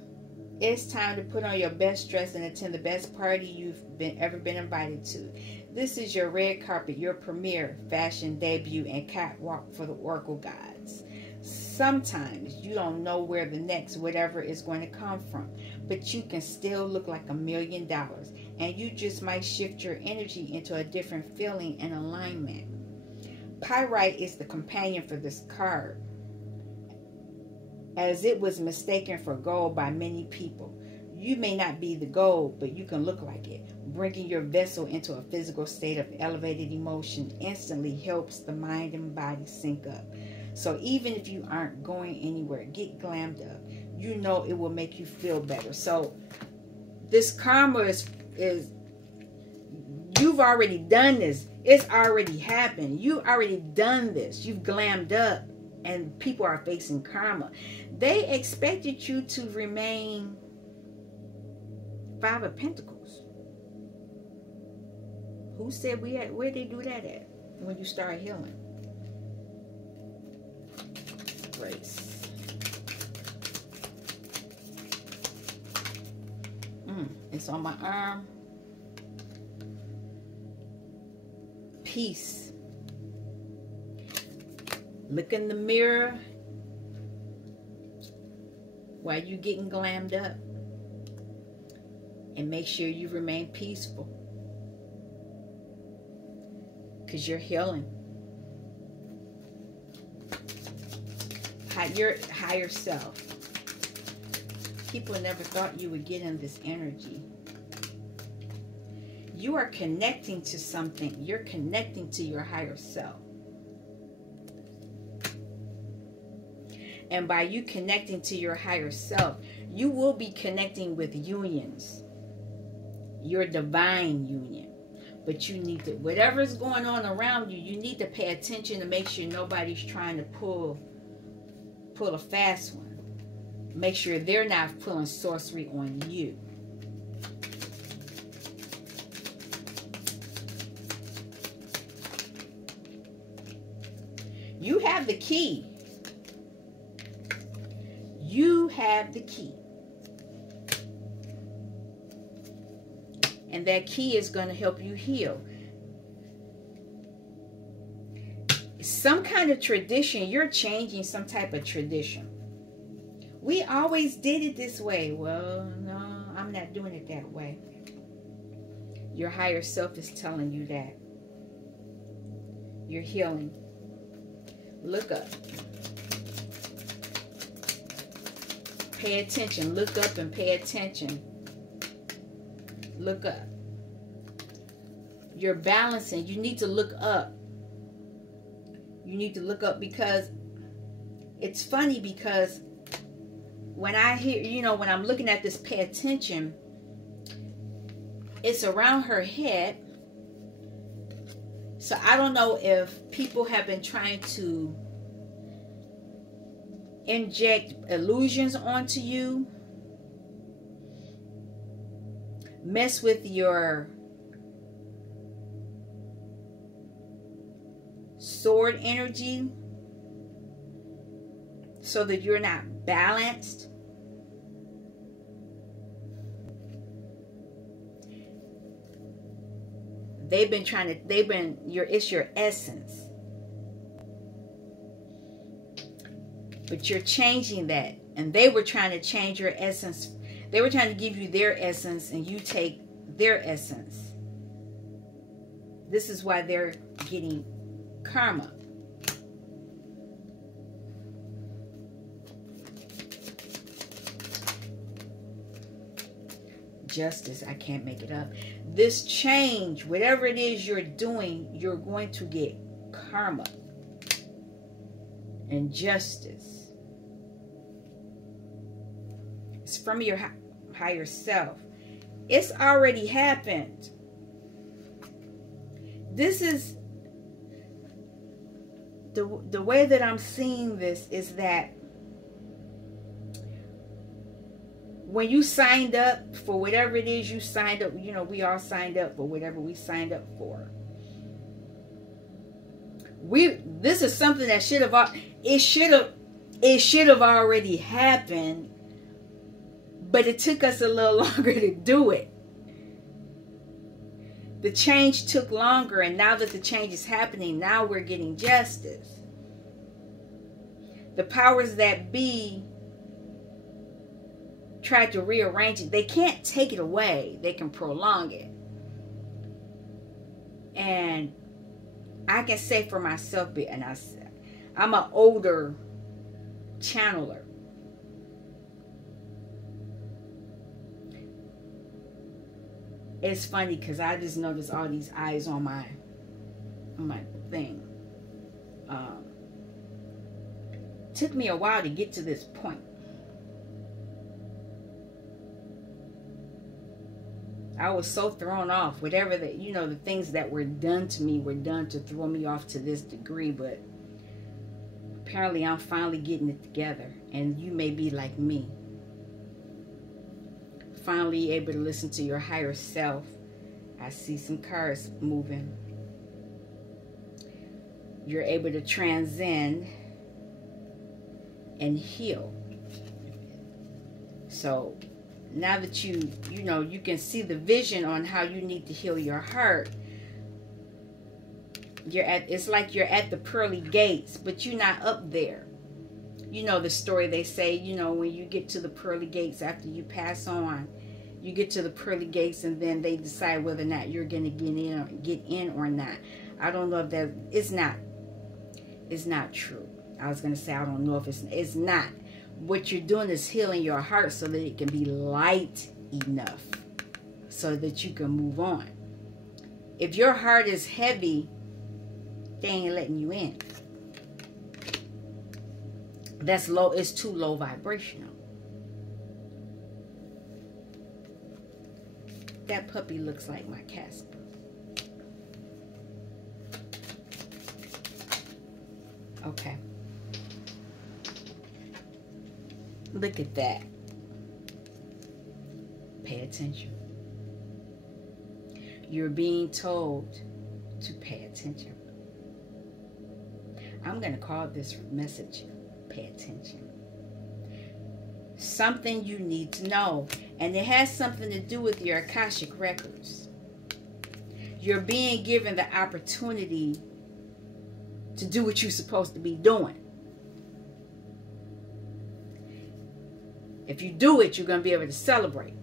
it's time to put on your best dress and attend the best party you've ever been invited to. This is your red carpet, your premiere, fashion debut, and catwalk for the Oracle gods. Sometimes you don't know where the next whatever is going to come from, but you can still look like $1 million. And you just might shift your energy into a different feeling and alignment. Pyrite is the companion for this card, as it was mistaken for gold by many people. You may not be the gold, but you can look like it. Bringing your vessel into a physical state of elevated emotion instantly helps the mind and body sync up. So even if you aren't going anywhere, get glammed up. You know it will make you feel better. So this karma is you've already done this. It's already happened. You already done this. You've glammed up, and people are facing karma. They expected you to remain 5 of Pentacles. Who said where they do that at when you start healing? Grace. It's on my arm. Peace. Look in the mirror while you're getting glammed up, and make sure you remain peaceful, because you're healing. Your higher self. People never thought you would get in this energy. You are connecting to something. You're connecting to your higher self. And by you connecting to your higher self, you will be connecting with unions. Your divine union. But you need to, whatever's going on around you, you need to pay attention to make sure nobody's trying to pull a fast one. Make sure they're not pulling sorcery on you. You have the key. You have the key. And that key is going to help you heal. Some kind of tradition, you're changing some type of tradition. We always did it this way. Well, no, I'm not doing it that way. Your higher self is telling you that. You're healing. Look up. Pay attention. Look up and pay attention. Look up. You're balancing. You need to look up. You need to look up, because it's funny, because when I hear, you know, when I'm looking at this, pay attention, it's around her head. So I don't know if people have been trying to inject illusions onto you, mess with your sword energy so that you're not balanced. It's your essence. But you're changing that. And they were trying to change your essence. They were trying to give you their essence and you take their essence. This is why they're getting karma. Justice, I can't make it up. This change, whatever it is you're doing, you're going to get karma and justice. It's from your higher self. It's already happened. This is the way that I'm seeing this is that when you signed up for whatever it is you signed up, you know, we all signed up for whatever we signed up for. This is something that should have already happened, but it took us a little longer to do it. The change took longer, and now that the change is happening, now we're getting justice. The powers that be tried to rearrange it. They can't take it away. They can prolong it. And I can say for myself, and I'm an older channeler. It's funny because I just noticed all these eyes on my thing. Took me a while to get to this point. I was so thrown off. Whatever that, you know, the things that were done to me were done to throw me off to this degree. But apparently I'm finally getting it together. And you may be like me. Finally able to listen to your higher self. I see some cards moving. You're able to transcend and heal. So now that you know, you can see the vision on how you need to heal your heart. It's like you're at the pearly gates, but you're not up there. You know the story, they say, you know, when you get to the pearly gates after you pass on, you get to the pearly gates and then they decide whether or not you're going to get in or not. I don't know if that, it's not true. I was going to say, I don't know if it's not. What you're doing is healing your heart so that it can be light enough so that you can move on. If your heart is heavy, they ain't letting you in. That's low. It's too low vibrational. That puppy looks like my Casper. Okay. Look at that. Pay attention. You're being told to pay attention. I'm going to call this message, pay attention. Something you need to know. And it has something to do with your Akashic Records. You're being given the opportunity to do what you're supposed to be doing. If you do it, you're going to be able to celebrate.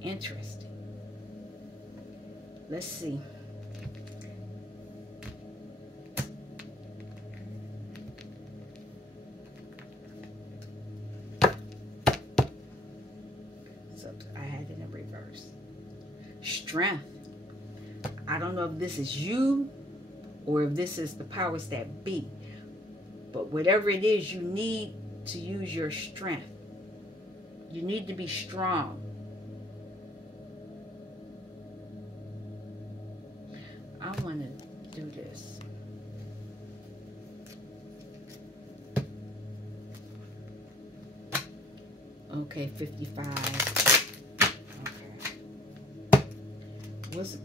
Interesting. Let's see. So I had it in reverse. Strength. I don't know if this is you or if this is the powers that be. But whatever it is, you need to use your strength. You need to be strong. I want to do this. Okay, 55. Okay. What's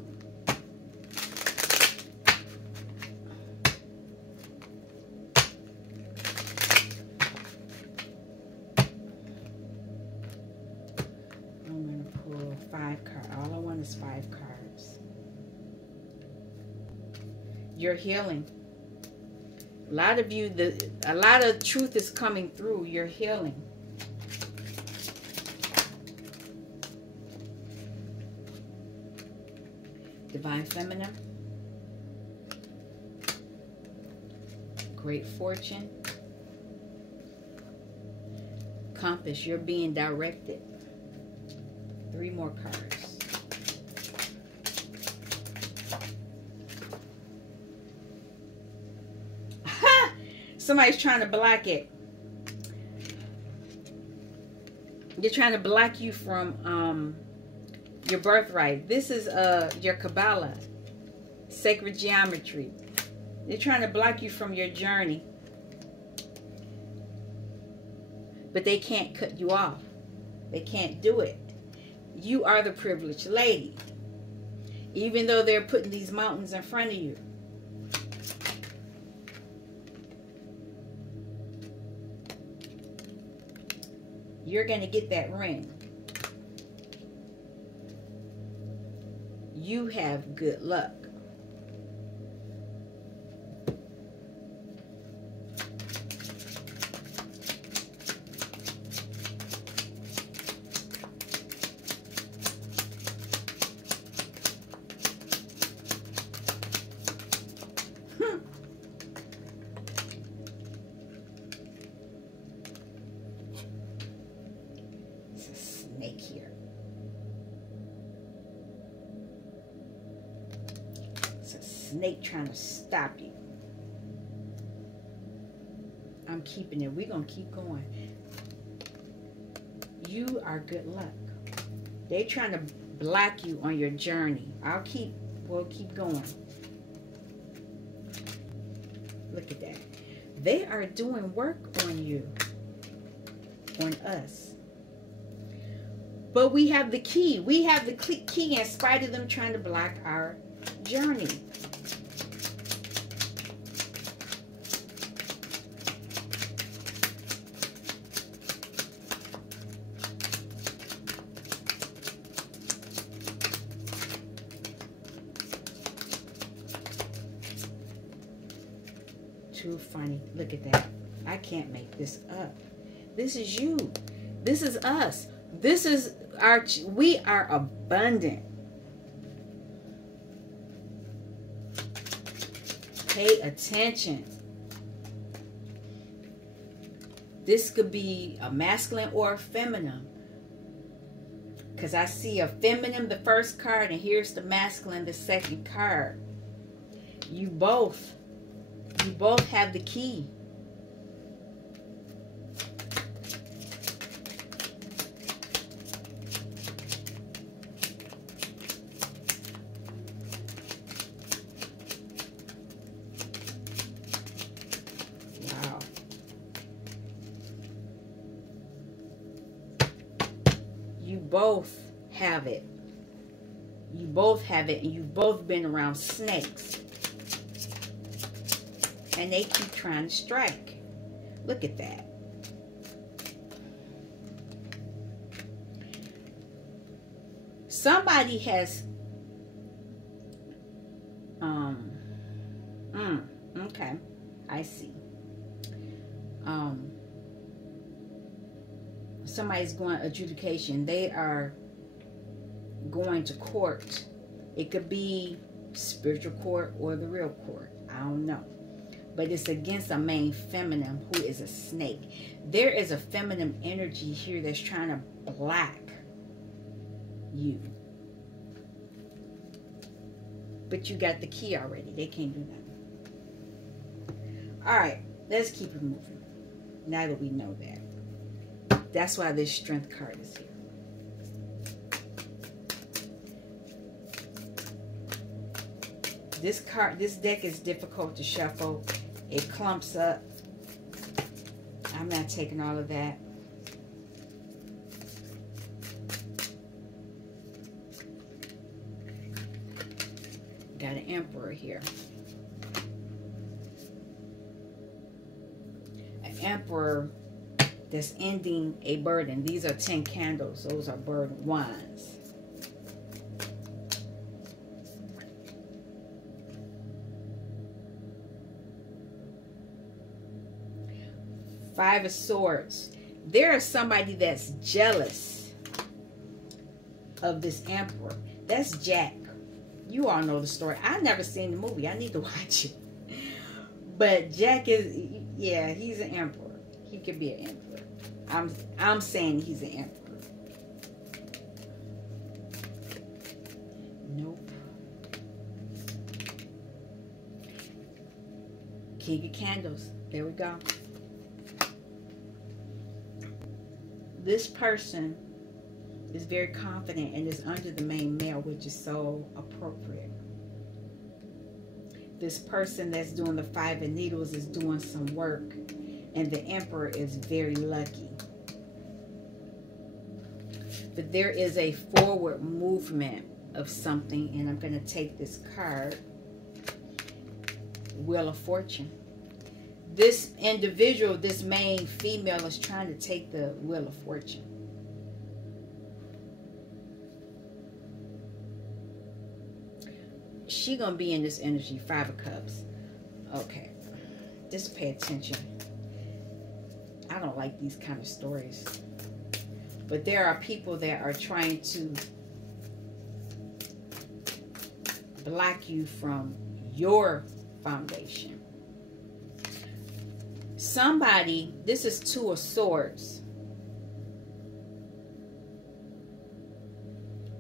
I'm going to pull 5 cards. All I want is 5 cards. You're healing. A lot of you, a lot of truth is coming through. You're healing. Divine Feminine. Great Fortune. Compass, you're being directed. 3 more cards. Somebody's trying to block it. They're trying to block you from your birthright. This is your Kabbalah, sacred geometry. They're trying to block you from your journey, but they can't cut you off. They can't do it. You are the privileged lady, even though they're putting these mountains in front of you. You're going to get that ring. You have good luck. It's a snake here. Snake trying to stop you. I'm keeping it. We're going to keep going. You are good luck. They're trying to block you on your journey. We'll keep going. Look at that. They are doing work on you. On us. But we have the key. We have the key in spite of them trying to block our journey. Too funny. Look at that. I can't make this up. This is you. This is us. This is we are abundant. Pay attention. This could be a masculine or a feminine. Because I see a feminine, the first card, and here's the masculine, the second card. You both have the key. Wow. You both have it. You both have it, and you've both been around snakes. And they keep trying to strike. Look at that. Somebody has okay, I see. Somebody's going adjudication. They are going to court. It could be spiritual court or the real court. I don't know. But it's against a main feminine who is a snake. There is a feminine energy here that's trying to block you. But you got the key already. They can't do nothing. All right, let's keep it moving. Now that we know that. That's why this strength card is here. This deck is difficult to shuffle. It clumps up. I'm not taking all of that. Got an Emperor here. An Emperor that's ending a burden. These are 10 candles. Those are burden wands. Five of Swords. There is somebody that's jealous of this Emperor. That's Jack. You all know the story. I've never seen the movie. I need to watch it. But Jack is, yeah, he's an Emperor. He could be an Emperor. I'm saying he's an Emperor. Nope. King of Candles. There we go. This person is very confident and is under the main male, which is so appropriate. This person that's doing the Five of Needles is doing some work, and the Emperor is very lucky. But there is a forward movement of something, and I'm going to take this card, Wheel of Fortune. This individual, this main female, is trying to take the Wheel of Fortune. She gonna be in this energy. Five of Cups. Okay, just pay attention. I don't like these kind of stories, but there are people that are trying to block you from your foundation. Somebody, this is Two of Swords.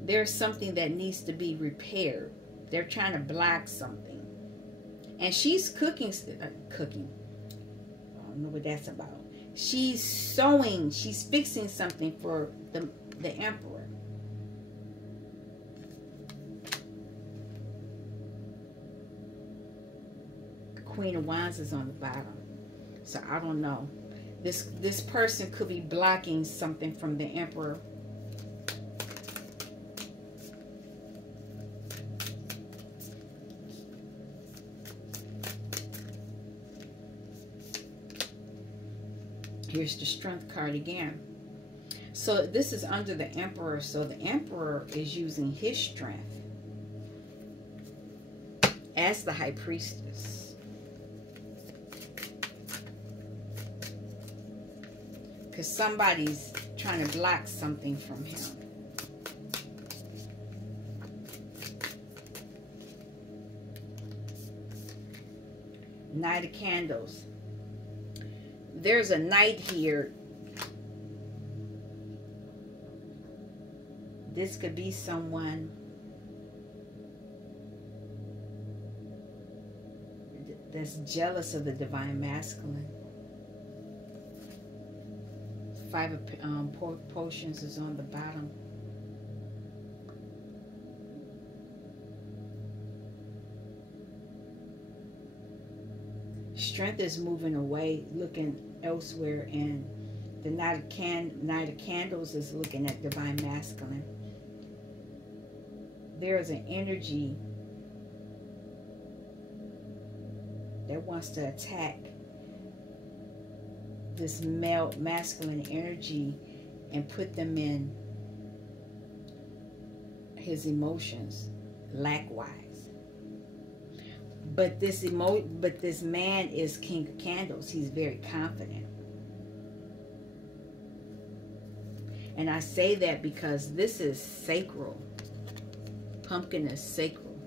There's something that needs to be repaired. They're trying to block something. And she's cooking. I don't know what that's about. She's sewing. She's fixing something for the Emperor. The Queen of Wands is on the bottom. So I don't know. This person could be blocking something from the Emperor. Here's the Strength card again. So this is under the Emperor. So the Emperor is using his strength as the High Priestess. Because somebody's trying to block something from him. Knight of Candles. There's a knight here. This could be someone that's jealous of the Divine Masculine. Five of Potions is on the bottom. Strength is moving away, looking elsewhere, and the Knight of Candles is looking at Divine Masculine. There is an energy that wants to attack this male masculine energy and put them in his emotions likewise. But this man is King of Candles. He's very confident. And I say that because this is sacral. Pumpkin is sacral.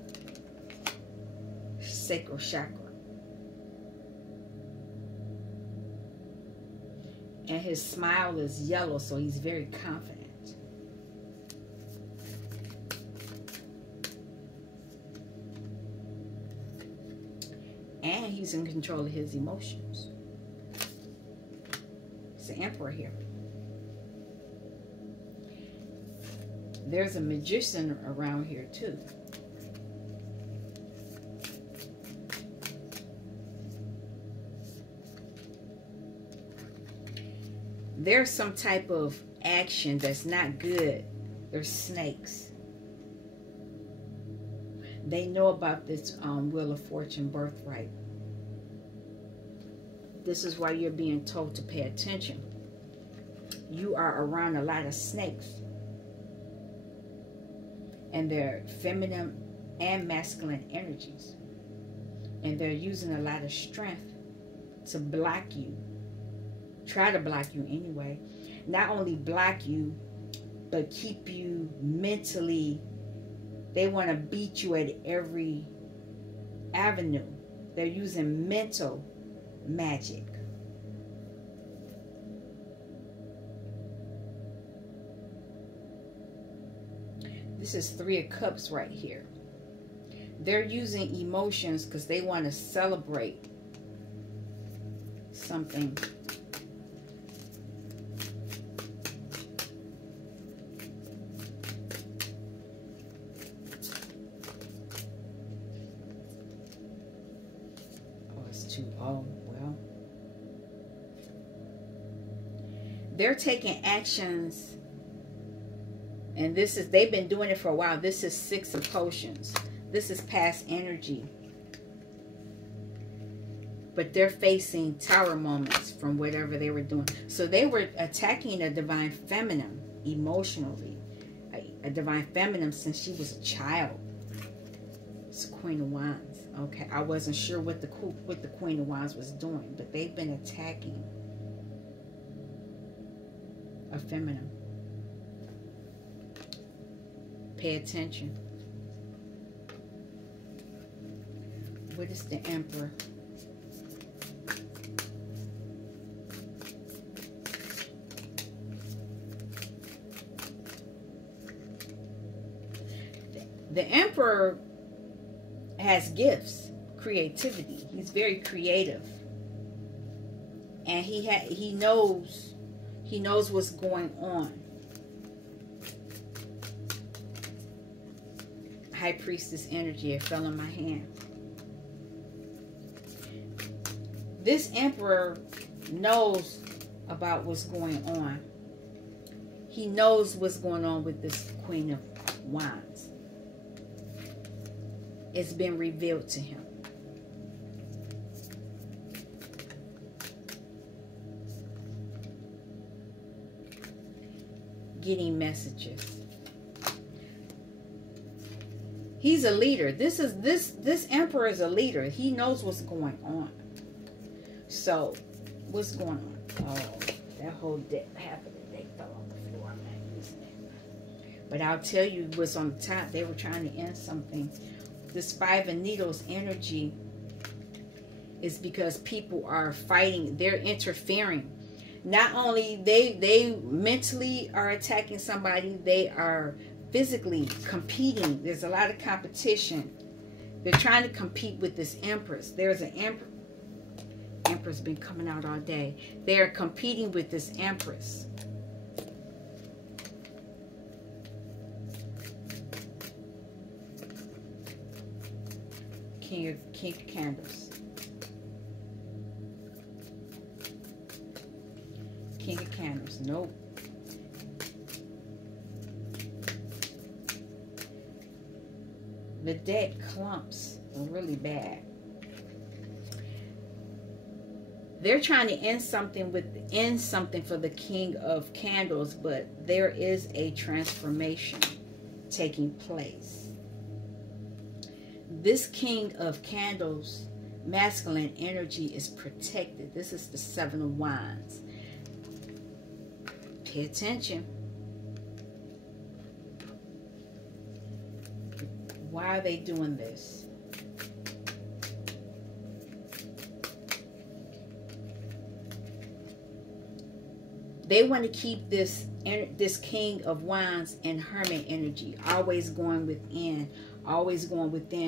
Sacral chakra. And his smile is yellow, so he's very confident. And he's in control of his emotions. It's the Emperor here. There's a magician around here too. there's some type of action that's not good. There's snakes. They know about this Wheel of Fortune birthright. This is why you're being told to pay attention. You are around a lot of snakes. And they're feminine and masculine energies. And they're using a lot of strength to block you. Try to block you anyway. Not only block you, but keep you mentally. They want to beat you at every avenue. They're using mental magic. This is 3 of Cups right here. They're using emotions because they want to celebrate something. Oh, well. They're taking actions, and this is, they've been doing it for a while. This is 6 of Potions. This is past energy. But they're facing tower moments from whatever they were doing. So they were attacking a divine feminine emotionally. A divine feminine since she was a child. It's Queen of Wands. Okay, I wasn't sure what the Queen of Wands was doing, but they've been attacking a feminine. Pay attention. What is the Emperor? The Emperor has gifts, creativity. He's very creative, and he knows what's going on. High Priestess energy. It fell in my hand. This Emperor knows about what's going on. He knows what's going on with this Queen of Wands. It's been revealed to him. Getting messages. He's a leader. This Emperor is a leader. He knows what's going on. So, what's going on? Oh, that whole deck, half of the deck fell on the floor. I'm not using it. But I'll tell you what's on the top. They were trying to end something. This 5 of Needles energy is because people are fighting. They're interfering. Not only they mentally are attacking somebody, they are physically competing. There's a lot of competition. They're trying to compete with this Empress. There's an Empress been coming out all day. They're competing with this Empress. King of Candles. King of Candles. Nope. The deck clumps really bad. They're trying to end something for the King of Candles, but there is a transformation taking place. This King of Candles, masculine energy, is protected. This is the 7 of Wands. Pay attention. Why are they doing this? They want to keep this King of Wands in hermit energy, always going within,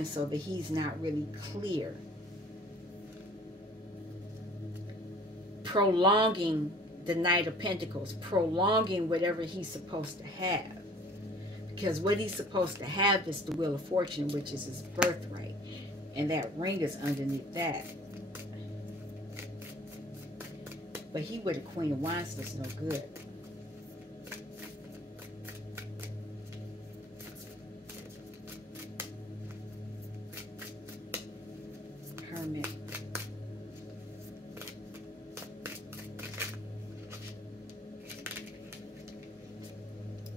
so that he's not really clear. Prolonging the Knight of Pentacles, prolonging whatever he's supposed to have. Because what he's supposed to have is the Wheel of Fortune, which is his birthright. And that ring is underneath that. But he with a Queen of Wands, that's no good. Hermit.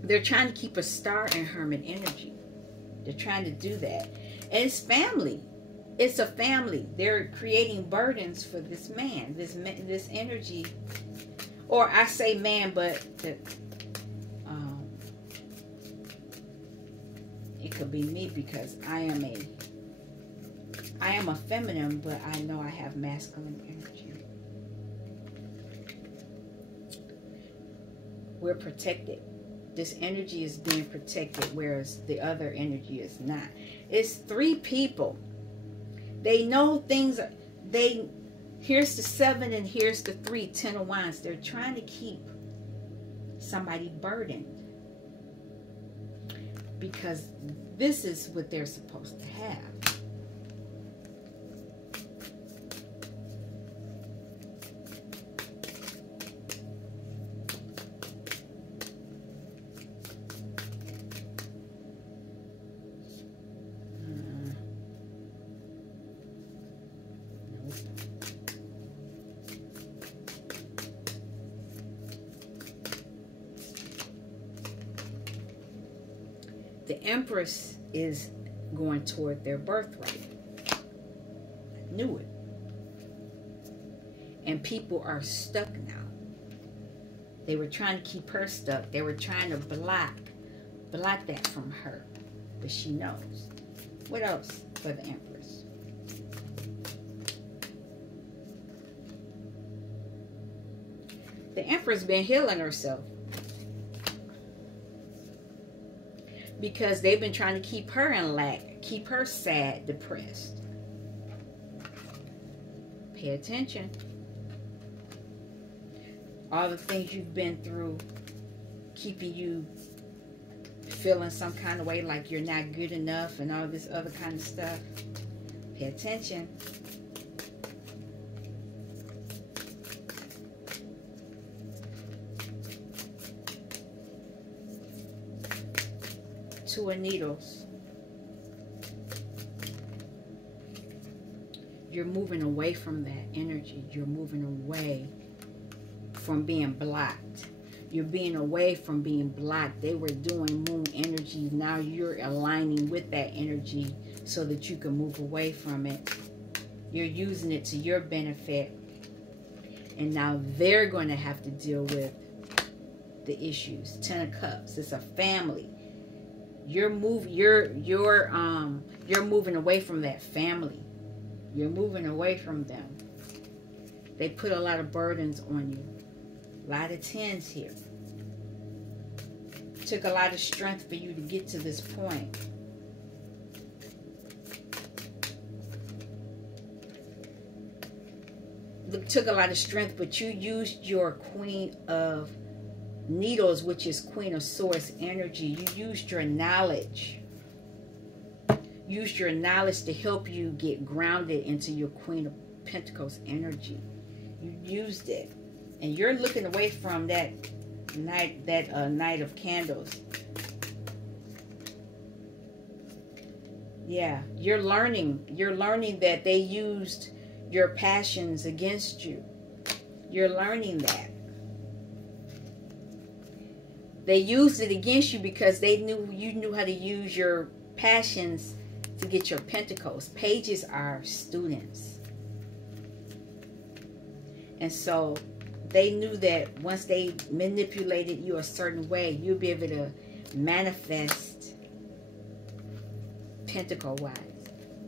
They're trying to keep a star in Hermit energy. They're trying to do that. And it's family. It's a family. They're creating burdens for this man, this energy. Or I say man, but it could be me, because I am a feminine, but I know I have masculine energy. We're protected. This energy is being protected, whereas the other energy is not. It's three people. They know things. Here's the 7 and here's the 3, 10 of Wands. They're trying to keep somebody burdened, because this is what they're supposed to have. The Empress is going toward their birthright. I knew it. And people are stuck now. They were trying to keep her stuck. They were trying to block that from her. But she knows. What else for the Empress? The Empress been healing herself, because they've been trying to keep her in lack, keep her sad, depressed. Pay attention. All the things you've been through, keeping you feeling some kind of way, like you're not good enough and all this other kind of stuff. Pay attention. Two of Needles. You're moving away from that energy. You're moving away from being blocked. You're being away from being blocked. They were doing moon energy. Now you're aligning with that energy so that you can move away from it. You're using it to your benefit. And now they're going to have to deal with the issues. 10 of Cups. It's a family. You're moving away from that family. You're moving away from them. They put a lot of burdens on you. A lot of 10s here. Took a lot of strength for you to get to this point. Took a lot of strength, but you used your Queen of Needles, which is Queen of Swords energy. You used your knowledge. Used your knowledge to help you get grounded into your Queen of Pentacles energy. You used it. And you're looking away from that Knight of Candles. Yeah, you're learning that they used your passions against you. You're learning that. They used it against you because they knew you knew how to use your passions to get your pentacles. Pages are students. And so they knew that once they manipulated you a certain way, you'll be able to manifest pentacle-wise.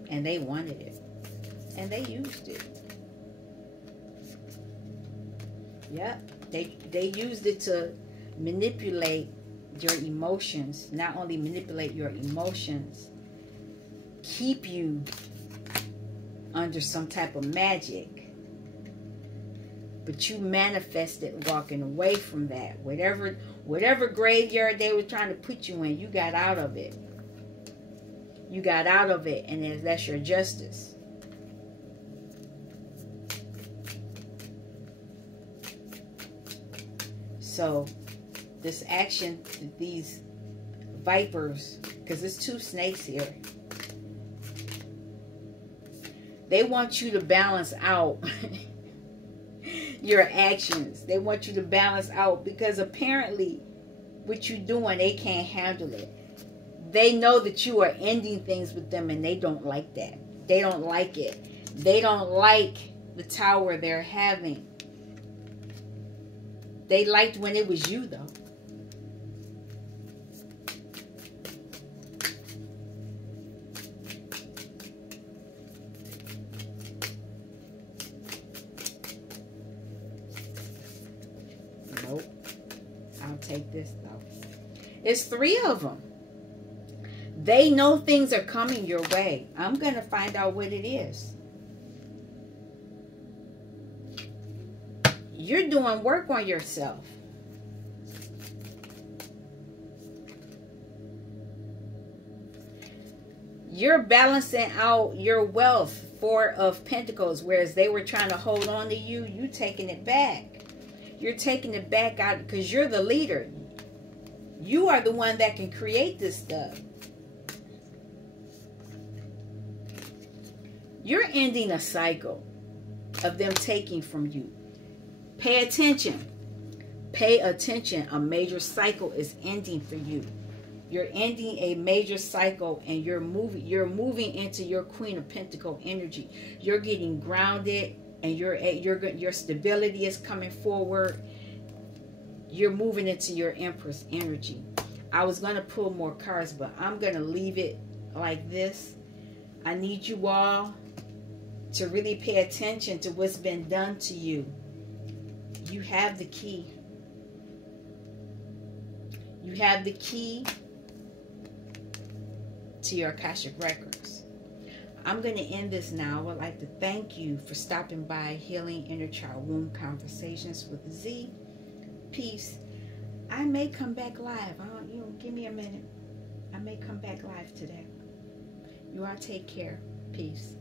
And they wanted it. And they used it. Yep. They used it to manipulate your emotions. Not only manipulate your emotions, keep you under some type of magic. But you manifested walking away from that. Whatever graveyard they were trying to put you in, you got out of it. You got out of it, and that's your justice. So this action, these vipers, because there's 2 snakes here, they want you to balance out your actions. They want you to balance out, because apparently what you're doing, they can't handle it. They know that you are ending things with them, and they don't like that. They don't like it. They don't like the tower they're having. They liked when it was you, though. Nope. I'll take this, though. It's 3 of them. They know things are coming your way. I'm going to find out what it is. You're doing work on yourself. You're balancing out your wealth, 4 of Pentacles, whereas they were trying to hold on to you. You taking it back. You're taking it back out because you're the leader. You are the one that can create this stuff. You're ending a cycle of them taking from you. Pay attention. Pay attention. A major cycle is ending for you. You're ending a major cycle, and you're moving into your Queen of Pentacles energy. You're getting grounded, and your stability is coming forward. You're moving into your Empress energy. I was going to pull more cards, but I'm going to leave it like this. I need you all to really pay attention to what's been done to you. You have the key. You have the key to your Akashic Records. I'm going to end this now. I would like to thank you for stopping by Healing Inner Child Womb Conversations with Z. Peace. I may come back live. Give me a minute. I may come back live today. You all take care. Peace.